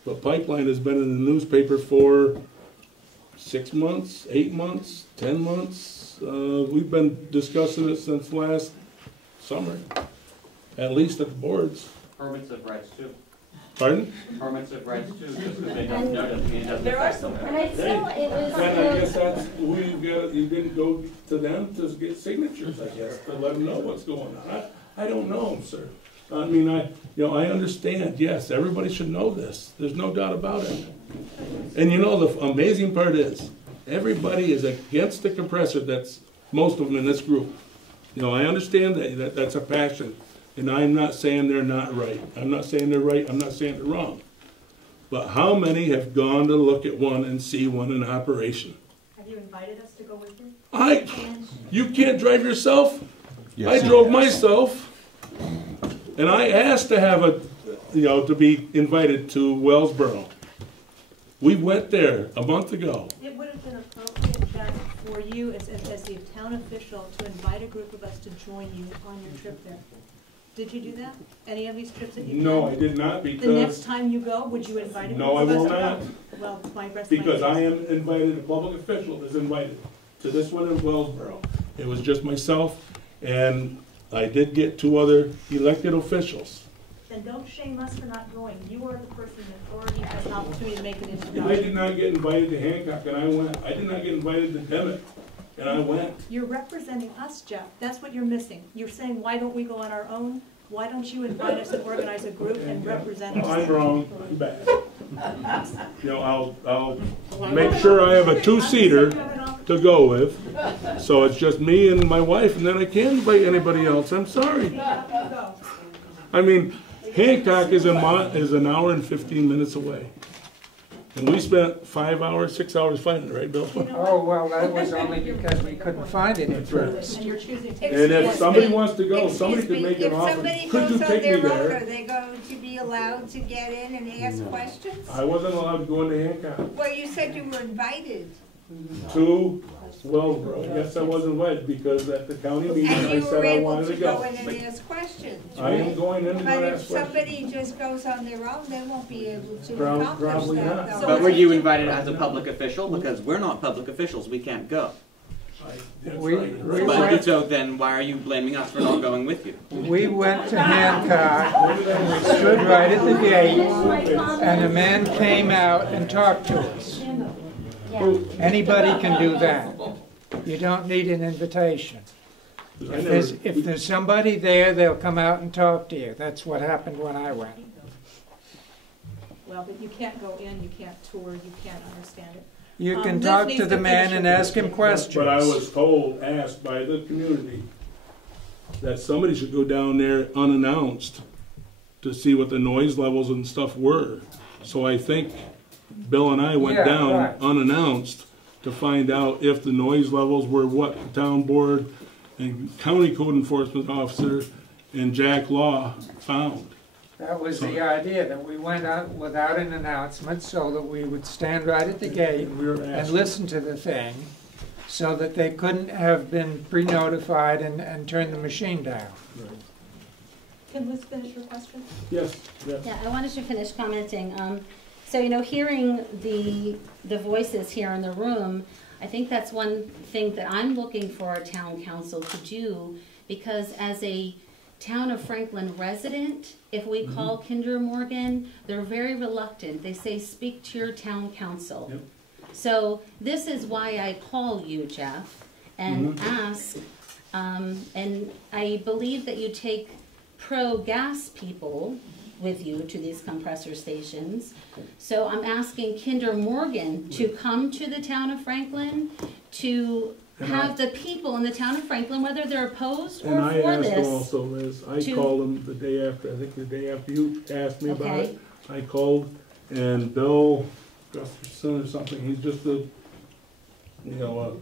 But pipeline has been in the newspaper for 6 months, 8 months, 10 months. We've been discussing it since last summer, at least at the boards. Permits have rights too. Pardon? Permits have rights too, just because they don't know doesn't mean it doesn't There are affect some them. permits. It was. And I guess that's who you didn't go to them to get signatures, I guess, to let them know what's going on. I don't know, sir. I mean, I understand, yes, everybody should know this. There's no doubt about it. And you know, the amazing part is, everybody is against the compressor. That's most of them in this group. You know, I understand that's a passion. And I'm not saying they're not right. I'm not saying they're right. I'm not saying they're wrong. But how many have gone to look at one and see one in operation? Have you invited us to go with you? You can't drive yourself? Yes. I drove myself. And I asked to have to be invited to Wellsboro. We went there a month ago. It would have been appropriate then for you as the town official to invite a group of us to join you on your trip there. Did you do that? Any of these trips that you've done? No, I did not, because... The next time you go, would you invite a group No, I of us will to go? not. Well, my rest Because my I am invited, a public official is invited to this one in Wellsboro. It was just myself, and I did get 2 other elected officials. Then don't shame us for not going. You are the person that already has an opportunity to make an introduction. I did not get invited to Hancock, and I went. I did not get invited to Demet, and I went. You're representing us, Jeff. That's what you're missing. You're saying, why don't we go on our own? Why don't you invite us and organize a group and represent us? I'm wrong. I'm bad. You know, I'll make sure I have a 2-seater to go with. So it's just me and my wife, and then I can't invite anybody else. I'm sorry. I mean, Hancock is an hour and 15 minutes away. And we spent 5 hours, 6 hours finding it, right, Bill? Oh, well, that was only because we couldn't find it at first. And you're choosing to. And if somebody wants to go, somebody could make an offer. Could you take me there? Are they going to be allowed to get in and ask questions? I wasn't allowed to go into Hancock. Well, you said you were invited. To Wellsboro. Yes, I was invited because at the county meeting I said I wanted to go. And you were able to go in and ask questions, I am going in to But ask if questions. somebody just goes on their own, they won't be able to accomplish Probably that. not. though. But were you invited as a public official? Because we're not public officials, we can't go. So then why are you blaming us for not going with you? We went to Hancock, we stood right at the gate, and a man came out and talked to us. Anybody can do that. You don't need an invitation. If there's somebody there, they'll come out and talk to you. That's what happened when I went. Well, but you can't go in, you can't tour, you can't understand it. You can talk to the man and ask him questions. But I was asked by the community, that somebody should go down there unannounced to see what the noise levels and stuff were. So I think Bill and I went down unannounced to find out if the noise levels were what the town board and county code enforcement officer and Jack Law found. That was the idea, that we went out without an announcement so that we would stand right at the gate and listen to the thing, so that they couldn't have been pre-notified and turned the machine down. Can Liz finish your question? Yes. Yeah, I wanted to finish commenting. So, you know, hearing the voices here in the room, I think that's one thing that I'm looking for a town council to do, because as a Town of Franklin resident, if we call Kinder Morgan, they're very reluctant. They say, speak to your town council. Yep. So this is why I call you, Jeff, and ask, and I believe that you take pro-gas people with you to these compressor stations. So I'm asking Kinder Morgan to come to the Town of Franklin to have the people in the Town of Franklin, whether they're opposed or and for I asked this. them also, Liz. I called them the day after. I think the day after you asked me about it. I called, and Bill Gustafson or something. He's just a, a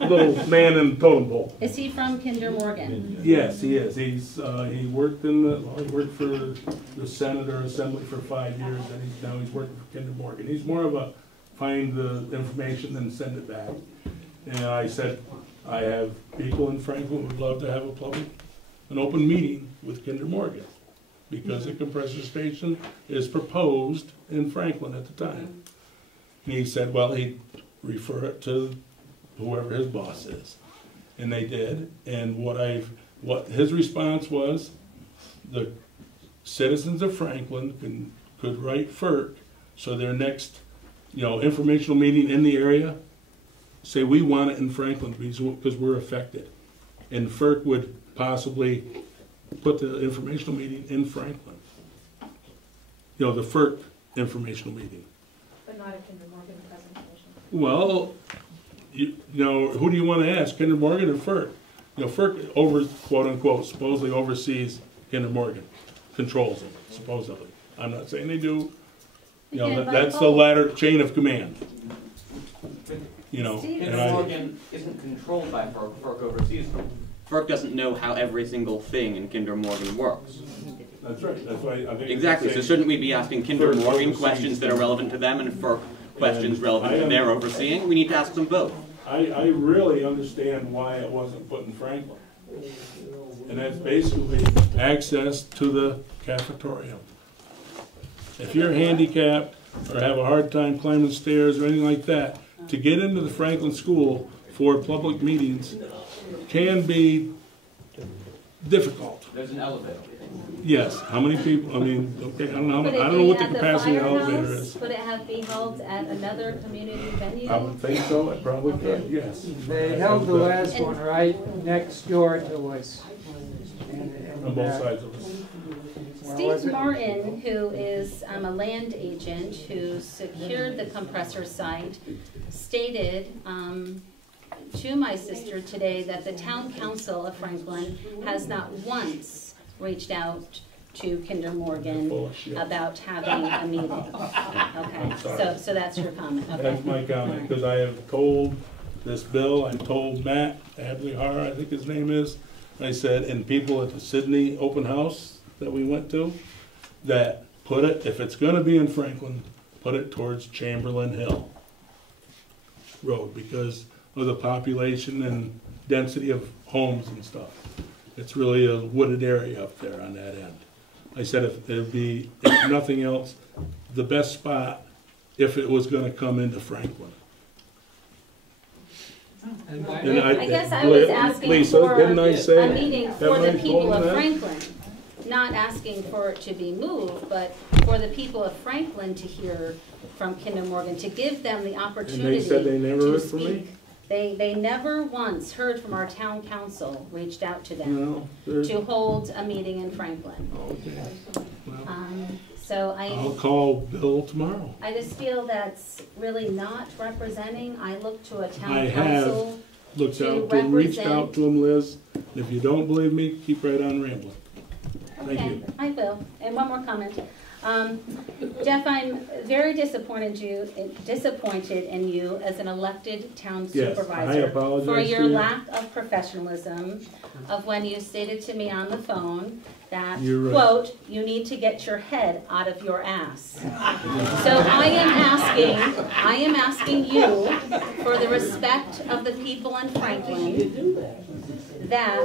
little man in the totem pole. Is he from Kinder Morgan? Yes, he is. He worked he worked for the Senate or Assembly for 5 years, and now he's working for Kinder Morgan. He's more of a find the information and send it back. And I said, I have people in Franklin who would love to have an open meeting with Kinder Morgan, because a compressor station is proposed in Franklin at the time. And he said, well, he'd refer it to whoever his boss is. And they did. And what his response was, the citizens of Franklin could write FERC, so their next, informational meeting in the area, say we want it in Franklin because we're affected. And FERC would possibly put the informational meeting in Franklin. The FERC informational meeting. But not a Kinder Morgan presentation. Well, who do you want to ask, Kinder Morgan or FERC? FERC quote unquote, supposedly oversees Kinder Morgan, controls them, supposedly. I'm not saying they do. That's the ladder chain of command. Kinder Morgan isn't controlled by FERC. FERC oversees them. FERC doesn't know how every single thing in Kinder Morgan works. That's right. That's why I think exactly. So shouldn't we be asking Kinder Morgan questions that are relevant to them, and FERC questions relevant to their overseeing? We need to ask them both. I really understand why it wasn't put in Franklin, and that's basically access to the cafeteria. If you're handicapped or have a hard time climbing the stairs or anything like that, to get into the Franklin School for public meetings can be difficult. There's an elevator. Yes. How many people? I mean, okay. I don't know what the capacity of the elevator is. Could it be held at another community venue? I would think so. It probably could. Yes. They held the last one right next door to us. On both sides of us. Steve Martin, who is a land agent who secured the compressor site, stated to my sister today that the town council of Franklin has not once reached out to Kinder Morgan about having a meeting. Okay, so that's your comment. Okay. That's my comment, because I have told this Bill, I told Matt Adley-Har, I think his name is, I said, and people at the Sydney open house that we went to, that put it, if it's going to be in Franklin, put it towards Chamberlain Hill Road, because of the population and density of homes and stuff. It's really a wooded area up there on that end. I said if nothing else, the best spot if it was going to come into Franklin. I guess I was asking Lisa, for didn't I say, a meeting for the people of Franklin. Not asking for it to be moved, but for the people of Franklin to hear from Kinder Morgan, to give them the opportunity and they said they never to heard speak. from me? They never once heard from our town council, reached out to them to hold a meeting in Franklin. Okay. So I'll call Bill tomorrow. I just feel that's really not representing. I look to a town I council have looked out to him, reached out to him, Liz. If you don't believe me, keep right on rambling. Thank you. I will. And one more comment. Jeff, I'm very disappointed in you as an elected town Yes, supervisor I apologize for to your you. lack of professionalism of when you stated to me on the phone that, You're right. quote, you need to get your head out of your ass. So I am asking you, for the respect of the people in Franklin, that,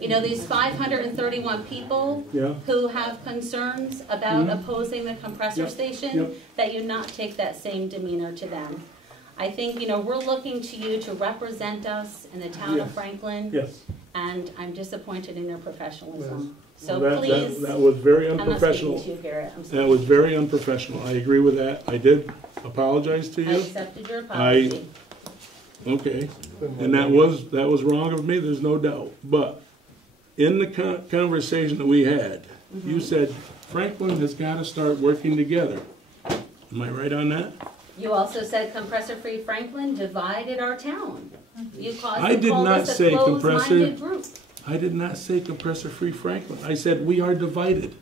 you know, these 531 people Yeah. who have concerns about Mhm. opposing the compressor Yep. station, Yep. that you not take that same demeanor to them. I think, you know, we're looking to you to represent us in the town of Yes. Franklin. Yes. And I'm disappointed in your professionalism. So Well, please. that was very I'm not unprofessional. speaking to you, Garrett. I'm That speaking was to you. very unprofessional. I agree with that. I did apologize to you. I accepted your apology. Okay, and that was wrong of me, there's no doubt. But in the conversation that we had, you said Franklin has got to start working together. Am I right on that? You also said Compressor Free Franklin divided our town. You called I did not us a say closed-minded group. I did not say Compressor Free Franklin. I said we are divided.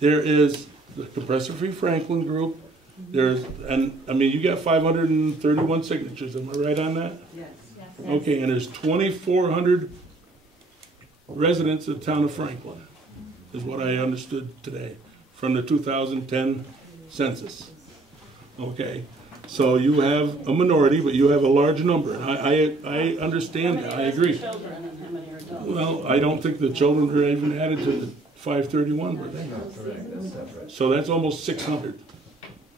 There is the Compressor Free Franklin group. There's, and I mean, you got 531 signatures. Am I right on that? Yes. Okay, and there's 2,400 residents of the town of Franklin, is what I understood today from the 2010 census. Okay, so you have a minority, but you have a large number, and I understand that. I agree. Well, I don't think the children were even added to the 531, were they? So that's almost 600.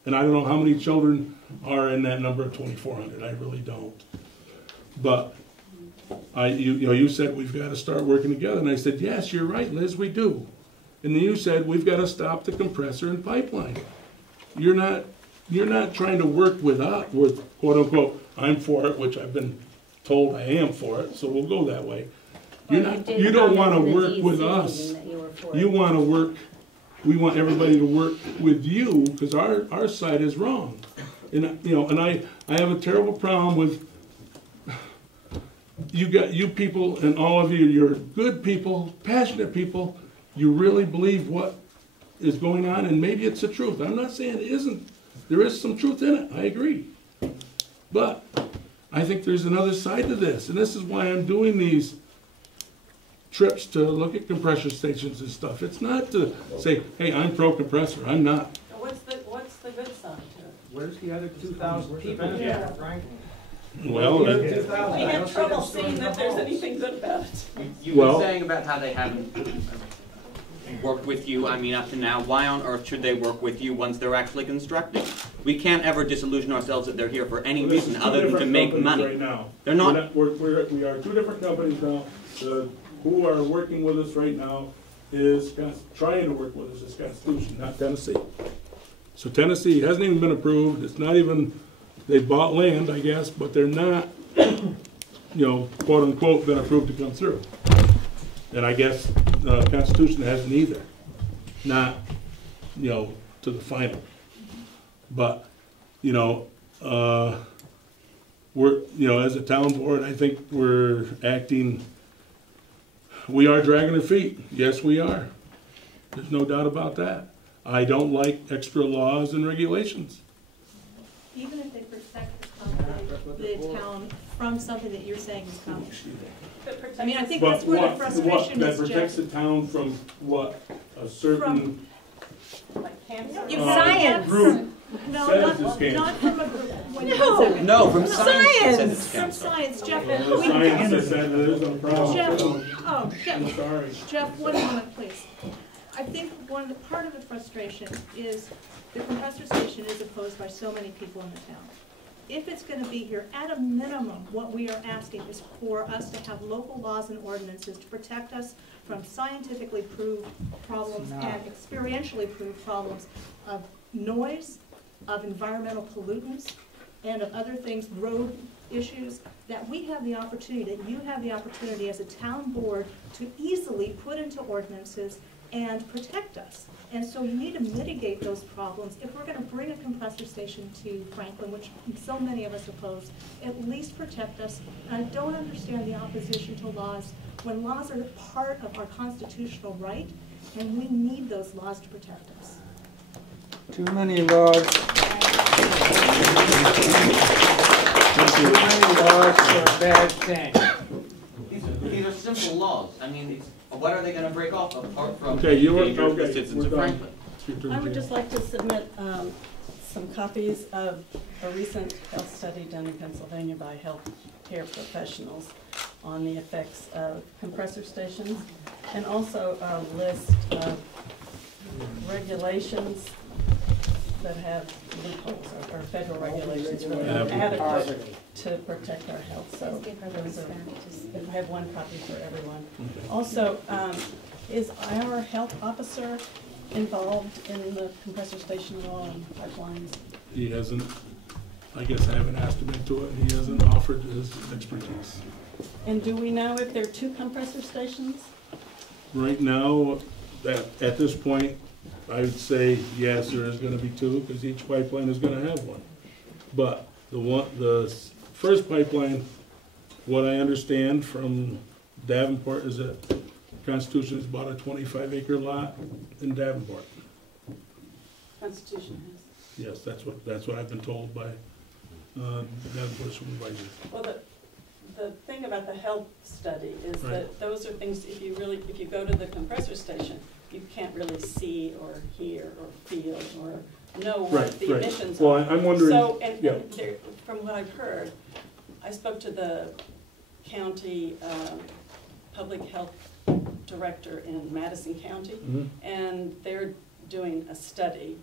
And I don't know how many children are in that number of 2,400. I really don't. But you said we've got to start working together, and I said, yes, you're right, Liz, we do. And then you said we've got to stop the compressor and pipeline. You're not trying to work with us, with quote unquote, I'm for it, which I've been told I am for it, so we'll go that way. You don't want to work with us. You want to work. We want everybody to work with you because our side is wrong, and and I have a terrible problem with you people and all of you. You're good people, passionate people. You really believe what is going on, and maybe it's the truth. I'm not saying it isn't. There is some truth in it. I agree, but I think there's another side to this, and this is why I'm doing these trips to look at compressor stations and stuff. It's not to say, hey, I'm pro compressor. I'm not. What's the good side to it? Where's the other 2,000 people? Yeah. Well, We have trouble seeing that there's anything good about it. You were saying about how they haven't worked with you, I mean, up to now. Why on earth should they work with you once they're actually constructing? We can't ever disillusion ourselves that they're here for any reason other than to make money. Right now. They're not. We are two different companies now. Who are working with us right now is trying to work with us is Constitution, not Tennessee. So Tennessee hasn't even been approved. It's not even, they bought land, I guess, but they're not, quote unquote, been approved to come through. And I guess Constitution hasn't either. Not, to the final. But, we're, as a town board, I think we're acting. We are dragging our feet. Yes, we are. There's no doubt about that. I don't like extra laws and regulations. Even if they protect the town from something that you're saying is coming. I mean, I think that's where the frustration That is, protects Jeff. the town from what? A certain Science. group No, says it's cancer. not from a group. No, from science. From science, Jeff. Well, the science has said there is a problem. Jeff, too. Jeff. I'm sorry. Jeff, one moment, please. I think part of the frustration is the compressor station is opposed by so many people in the town. If it's going to be here, at a minimum, what we are asking is for us to have local laws and ordinances to protect us from scientifically proved problems and experientially proved problems of noise, of environmental pollutants, and of other things, road issues, that we have the opportunity, that you have the opportunity as a town board to easily put into ordinances and protect us. And so you need to mitigate those problems. If we're going to bring a compressor station to Franklin, which so many of us oppose, at least protect us. And I don't understand the opposition to laws when laws are part of our constitutional right, and we need those laws to protect us. Too many laws. Too many laws are a bad thing. These are simple laws. I mean, what are they going to break off apart from Okay, you were endangered okay. citizens We're of done. Franklin? I would just like to submit some copies of a recent health study done in Pennsylvania by health care professionals on the effects of compressor stations, and also a list of regulations that have loopholes, or federal regulations that are adequate to protect our health. So I have one copy for everyone. Also, is our health officer involved in the compressor station law and pipelines? He hasn't, I guess I haven't asked him into it, and he hasn't offered his expertise. And do we know if there are 2 compressor stations? Right now, at this point, I would say yes, there is gonna be 2, because each pipeline is gonna have one. But the first pipeline, what I understand from Davenport is that Constitution has bought a 25-acre lot in Davenport. Constitution has. Yes, that's what I've been told by Davenport supervisor. Well, the thing about the health study is that those are things, if you go to the compressor station, you can't really see or hear or feel or know what the emissions are. Well, I'm wondering. So, and there, from what I've heard, I spoke to the county public health director in Madison County, and they're doing a study,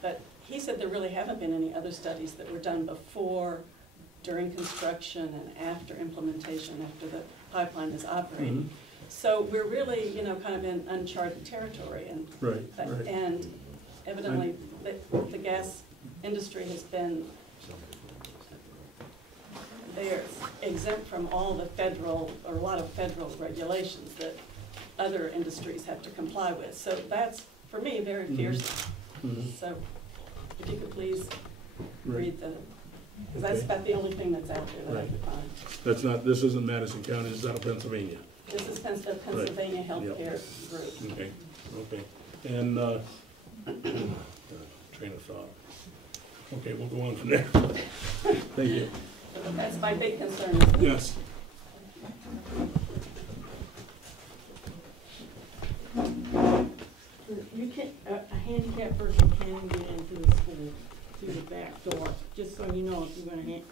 but he said there really haven't been any other studies that were done before, during construction, and after implementation, after the pipeline is operating. So we're really, kind of in uncharted territory, and and evidently the gas industry has been, they're exempt from all the federal, or a lot of federal regulations that other industries have to comply with. So that's, for me, very fearsome. So if you could please read the, because that's about the only thing that's out there that I could find. That's not, this isn't Madison County, this is out of Pennsylvania. This is Pennsylvania Healthcare Group. Okay, okay. And, train of thought. Okay, we'll go on from there. Thank you. That's my big concern. Yes. You can't, a handicapped person can get into the school through the back door, just so you know, if you're gonna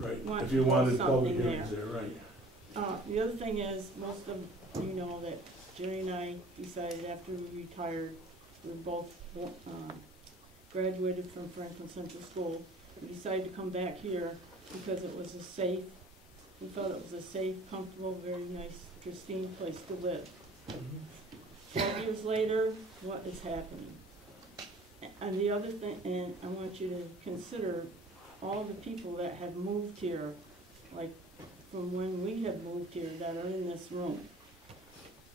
Right, if you wanted public hearings there, right. The other thing is, most of you know that Jerry and I decided after we retired, we both graduated from Franklin Central School. We decided to come back here because it was a safe, we felt it was a safe, comfortable, very nice, pristine place to live. 12 years later, what is happening? And the other thing, and I want you to consider all the people that have moved here, like from when we have moved here, that are in this room.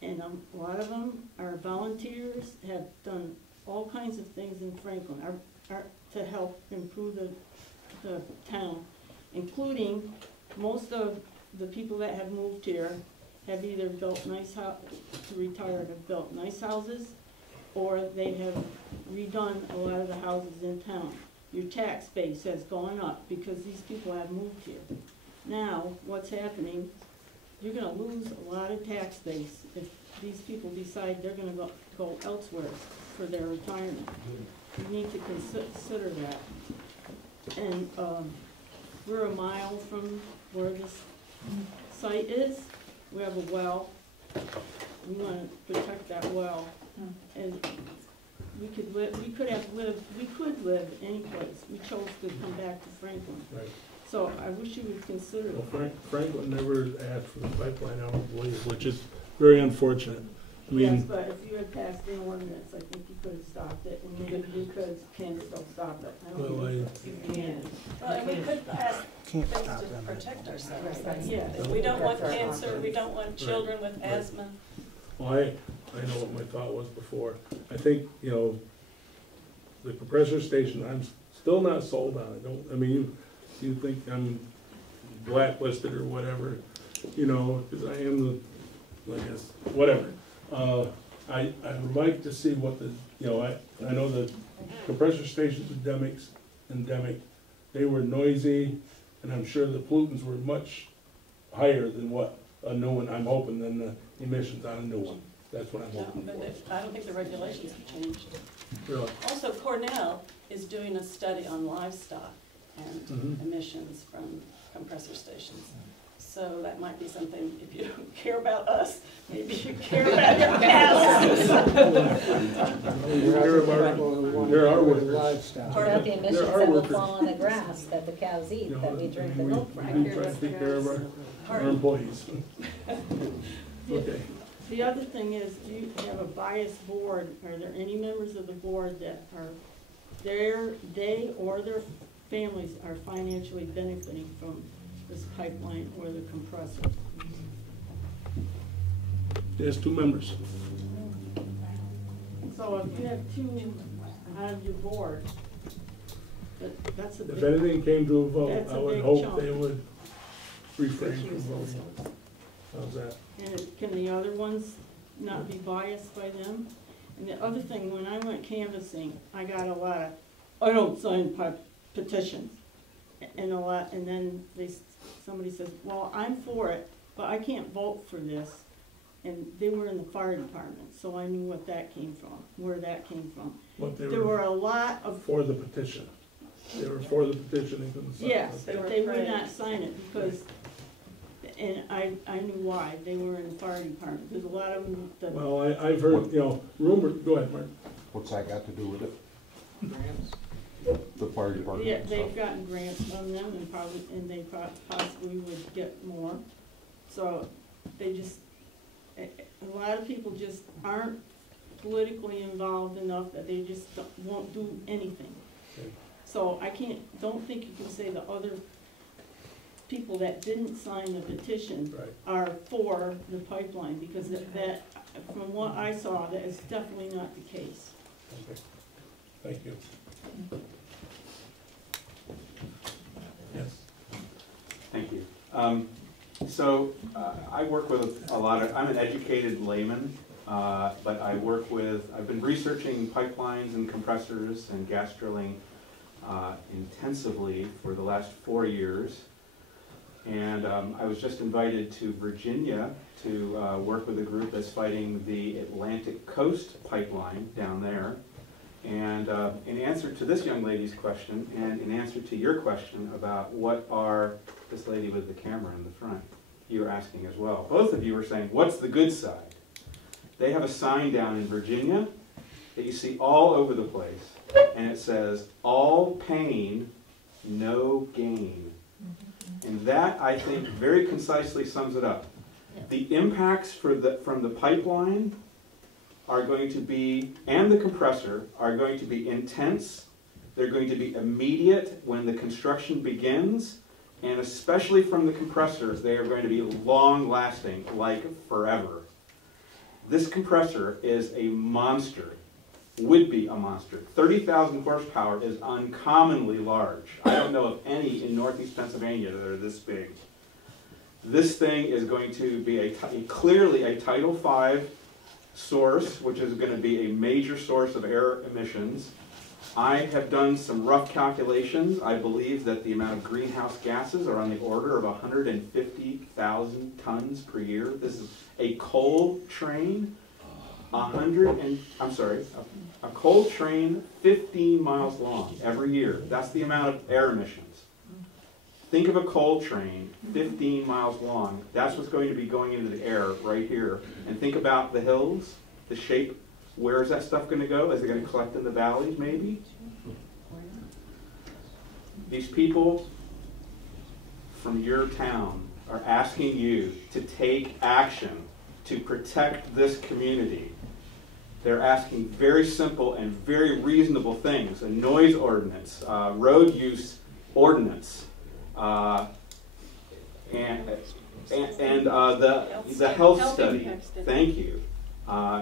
And a lot of them are volunteers, have done all kinds of things in Franklin are to help improve the town, including most of the people that have moved here have either built nice to retire, have built nice houses, or they have redone a lot of the houses in town. Your tax base has gone up because these people have moved here. Now, what's happening, you're gonna lose a lot of tax base if these people decide they're gonna go elsewhere for their retirement. You need to consider that. And we're a mile from where this site is. We have a well. We want to protect that well. And we could live any place. We chose to come back to Franklin. Right. So I wish you would consider it. Well, Franklin never asked for the pipeline, I don't believe, which is very unfortunate. I mean, yes, but if you had passed the ordinance, I think you could have stopped it, and maybe you can still stop it. I don't think you can. Well, and we could pass things to protect ourselves. We don't want cancer, we don't want children with asthma. Well, I know what my thought was before. I think, the compressor station, I'm still not sold on it. I mean, you think I'm blacklisted or whatever, because I am I guess, whatever. I would like to see what the, I know the compressor stations endemic, they were noisy, and I'm sure the pollutants were much higher than what a new one, I'm hoping, than the emissions on a new one. That's what I'm hoping No, for. but I don't think the regulations have changed. Really? Also, Cornell is doing a study on livestock and emissions from compressor stations. So that might be something, if you don't care about us, maybe you care about your cows. There are workers. What about the emissions that will fall on the grass that the cows eat, that we drink the milk from? We try to take care of our employees. Okay. The other thing is, do you have a biased board? Are there any members of the board that are they or their families are financially benefiting from this pipeline or the compressor? There's 2 members. So if you have 2 on your board, that's a big. If anything came to a vote, That's a I would big hope chunk. they would refrain from voting. How's that? And can the other ones not be biased by them? And the other thing, when I went canvassing, I got a lot of, I don't sign petitions. And a lot, and then somebody says, well, I'm for it, but I can't vote for this. And they were in the fire department, so I knew what that came from, where that came from. There were a lot of. For the petition. They were for the petition and couldn't sign it. Yes, but they would not sign it because, and I knew why. They were in the fire department. There's a lot of them that. Well, I've heard, rumor, go ahead, Mark. What's that got to do with it? Grants. The fire department? Yeah, and they've stuff? gotten grants from them and they possibly would get more. So they just, a lot of people just aren't politically involved enough that they just won't do anything. Okay. So I don't think you can say the other people that didn't sign the petition are for the pipeline, because that, from what I saw, that is definitely not the case. Okay. Thank you. Yes. Thank you. I work with a lot of, I'm an educated layman, but I've been researching pipelines and compressors and gas drilling intensively for the last 4 years. And I was just invited to Virginia to work with a group that's fighting the Atlantic Coast pipeline down there. And in answer to this young lady's question, and in answer to your question about what are, this lady with the camera in the front, you were asking as well. Both of you were saying, what's the good side? They have a sign down in Virginia that you see all over the place, and it says, all pain, no gain. And that, I think, very concisely sums it up. The impacts from the pipeline are going to be, and the compressor, are going to be intense. They're going to be immediate when the construction begins, and especially from the compressor, they are going to be long-lasting, like forever. This compressor is a monster, would be a monster. 30,000 horsepower is uncommonly large. I don't know of any in northeast Pennsylvania that are this big. This thing is going to be clearly a Title V source, which is going to be a major source of air emissions. I have done some rough calculations. I believe that the amount of greenhouse gases are on the order of 150,000 tons per year. This is a coal train, a coal train 15 miles long every year. That's the amount of air emissions. Think of a coal train 15 miles long. That's what's going to be going into the air right here. And think about the hills, the shape. Where is that stuff going to go? Is it going to collect in the valleys, maybe? These people from your town are asking you to take action to protect this community. They're asking very simple and very reasonable things. A noise ordinance, road use ordinance, and the health study. Thank you.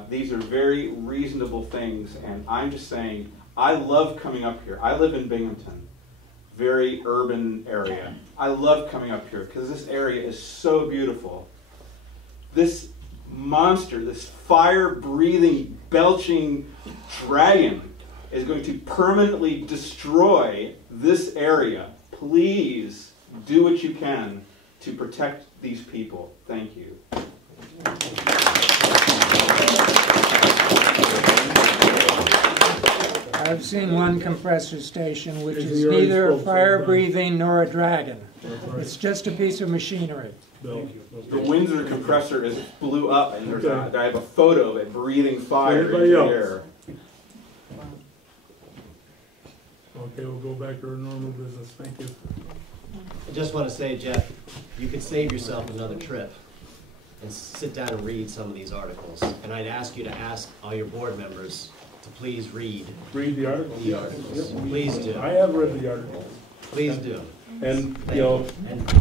These are very reasonable things, and I'm just saying, I love coming up here. I live in Binghamton, very urban area. I love coming up here because this area is so beautiful. monster, this fire-breathing, belching dragon is going to permanently destroy this area. Please do what you can to protect these people. Thank you. I've seen one compressor station which is neither a fire-breathing nor a dragon. It's just a piece of machinery. The Windsor compressor blew up, and I have a photo of it breathing fire in the air. Okay, we'll go back to our normal business. Thank you. I just want to say, Jeff, you could save yourself another trip and sit down and read some of these articles. And I'd ask you to ask all your board members to please read. Read the articles? The articles. Please do. I have read the articles. Please do. And, you know,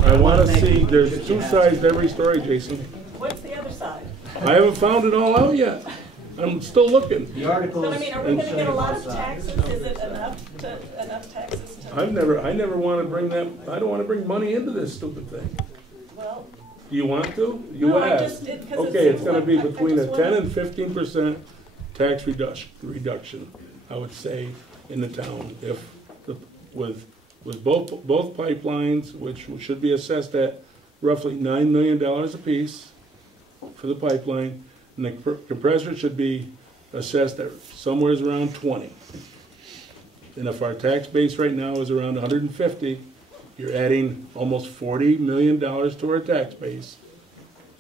I want to see, there's two sides to every story, Jason. What's the other side? I haven't found it all out yet. I'm still looking. The articles. But I mean, are we going to get a lot of taxes? Is it enough taxes to? I never want to bring that, I don't want to bring money into this stupid thing. Well. Do you want to? You No, I asked. just, Okay, it's gonna be between a 10 wonder- and 15% tax reduction, I would say, in the town, if, with both pipelines, which should be assessed at roughly $9 million apiece for the pipeline, and the compressor should be assessed at somewhere around 20. And if our tax base right now is around 150, you're adding almost $40 million to our tax base.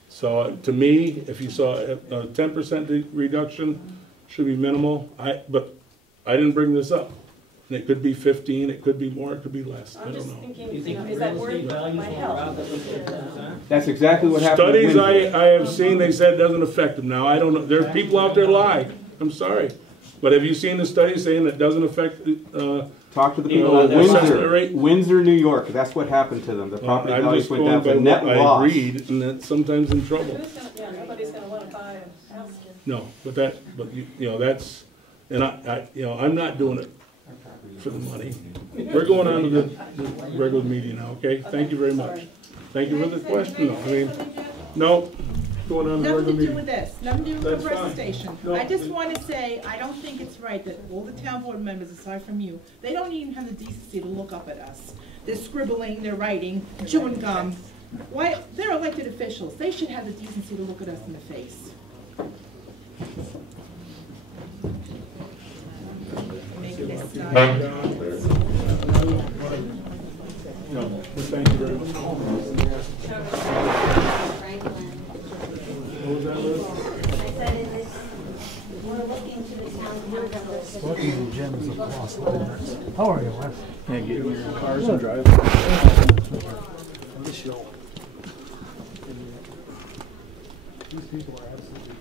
So to me, if you saw a 10% reduction, should be minimal. But I didn't bring this up. And it could be 15, it could be more, it could be less. I I'm don't just know. thinking, is that worth my health? That's exactly what happened. Studies I have seen, they said it doesn't affect them. Now, I don't know. There's people out there lie. I'm sorry. But have you seen the study saying it doesn't affect talk to the people at Windsor, New York. That's what happened to them. The property values went down. The net loss. I read, and that's sometimes in trouble. Yeah, nobody's going to want to buy a house. No, but you know, that's, and I'm not doing it for the money. We're going on to the regular meeting now, okay? Thank you very much. Thank you for the question, though. I mean, no, going on to the regular Nothing to do meeting. with this, nothing to do with That's compressor fine. station. No. I just want to say, I don't think it's right that all the town board members, aside from you, they don't even have the decency to look up at us. They're scribbling, they're writing, chewing gum. Why, they're elected officials, they should have the decency to look at us in the face. Make this not. No, thank you very much. What was that, Liz? I said in this, we're looking to the town council. Looking in gems of lost letters. How are you, Wes? Yeah, get in your cars and drive. This show. These people are absolutely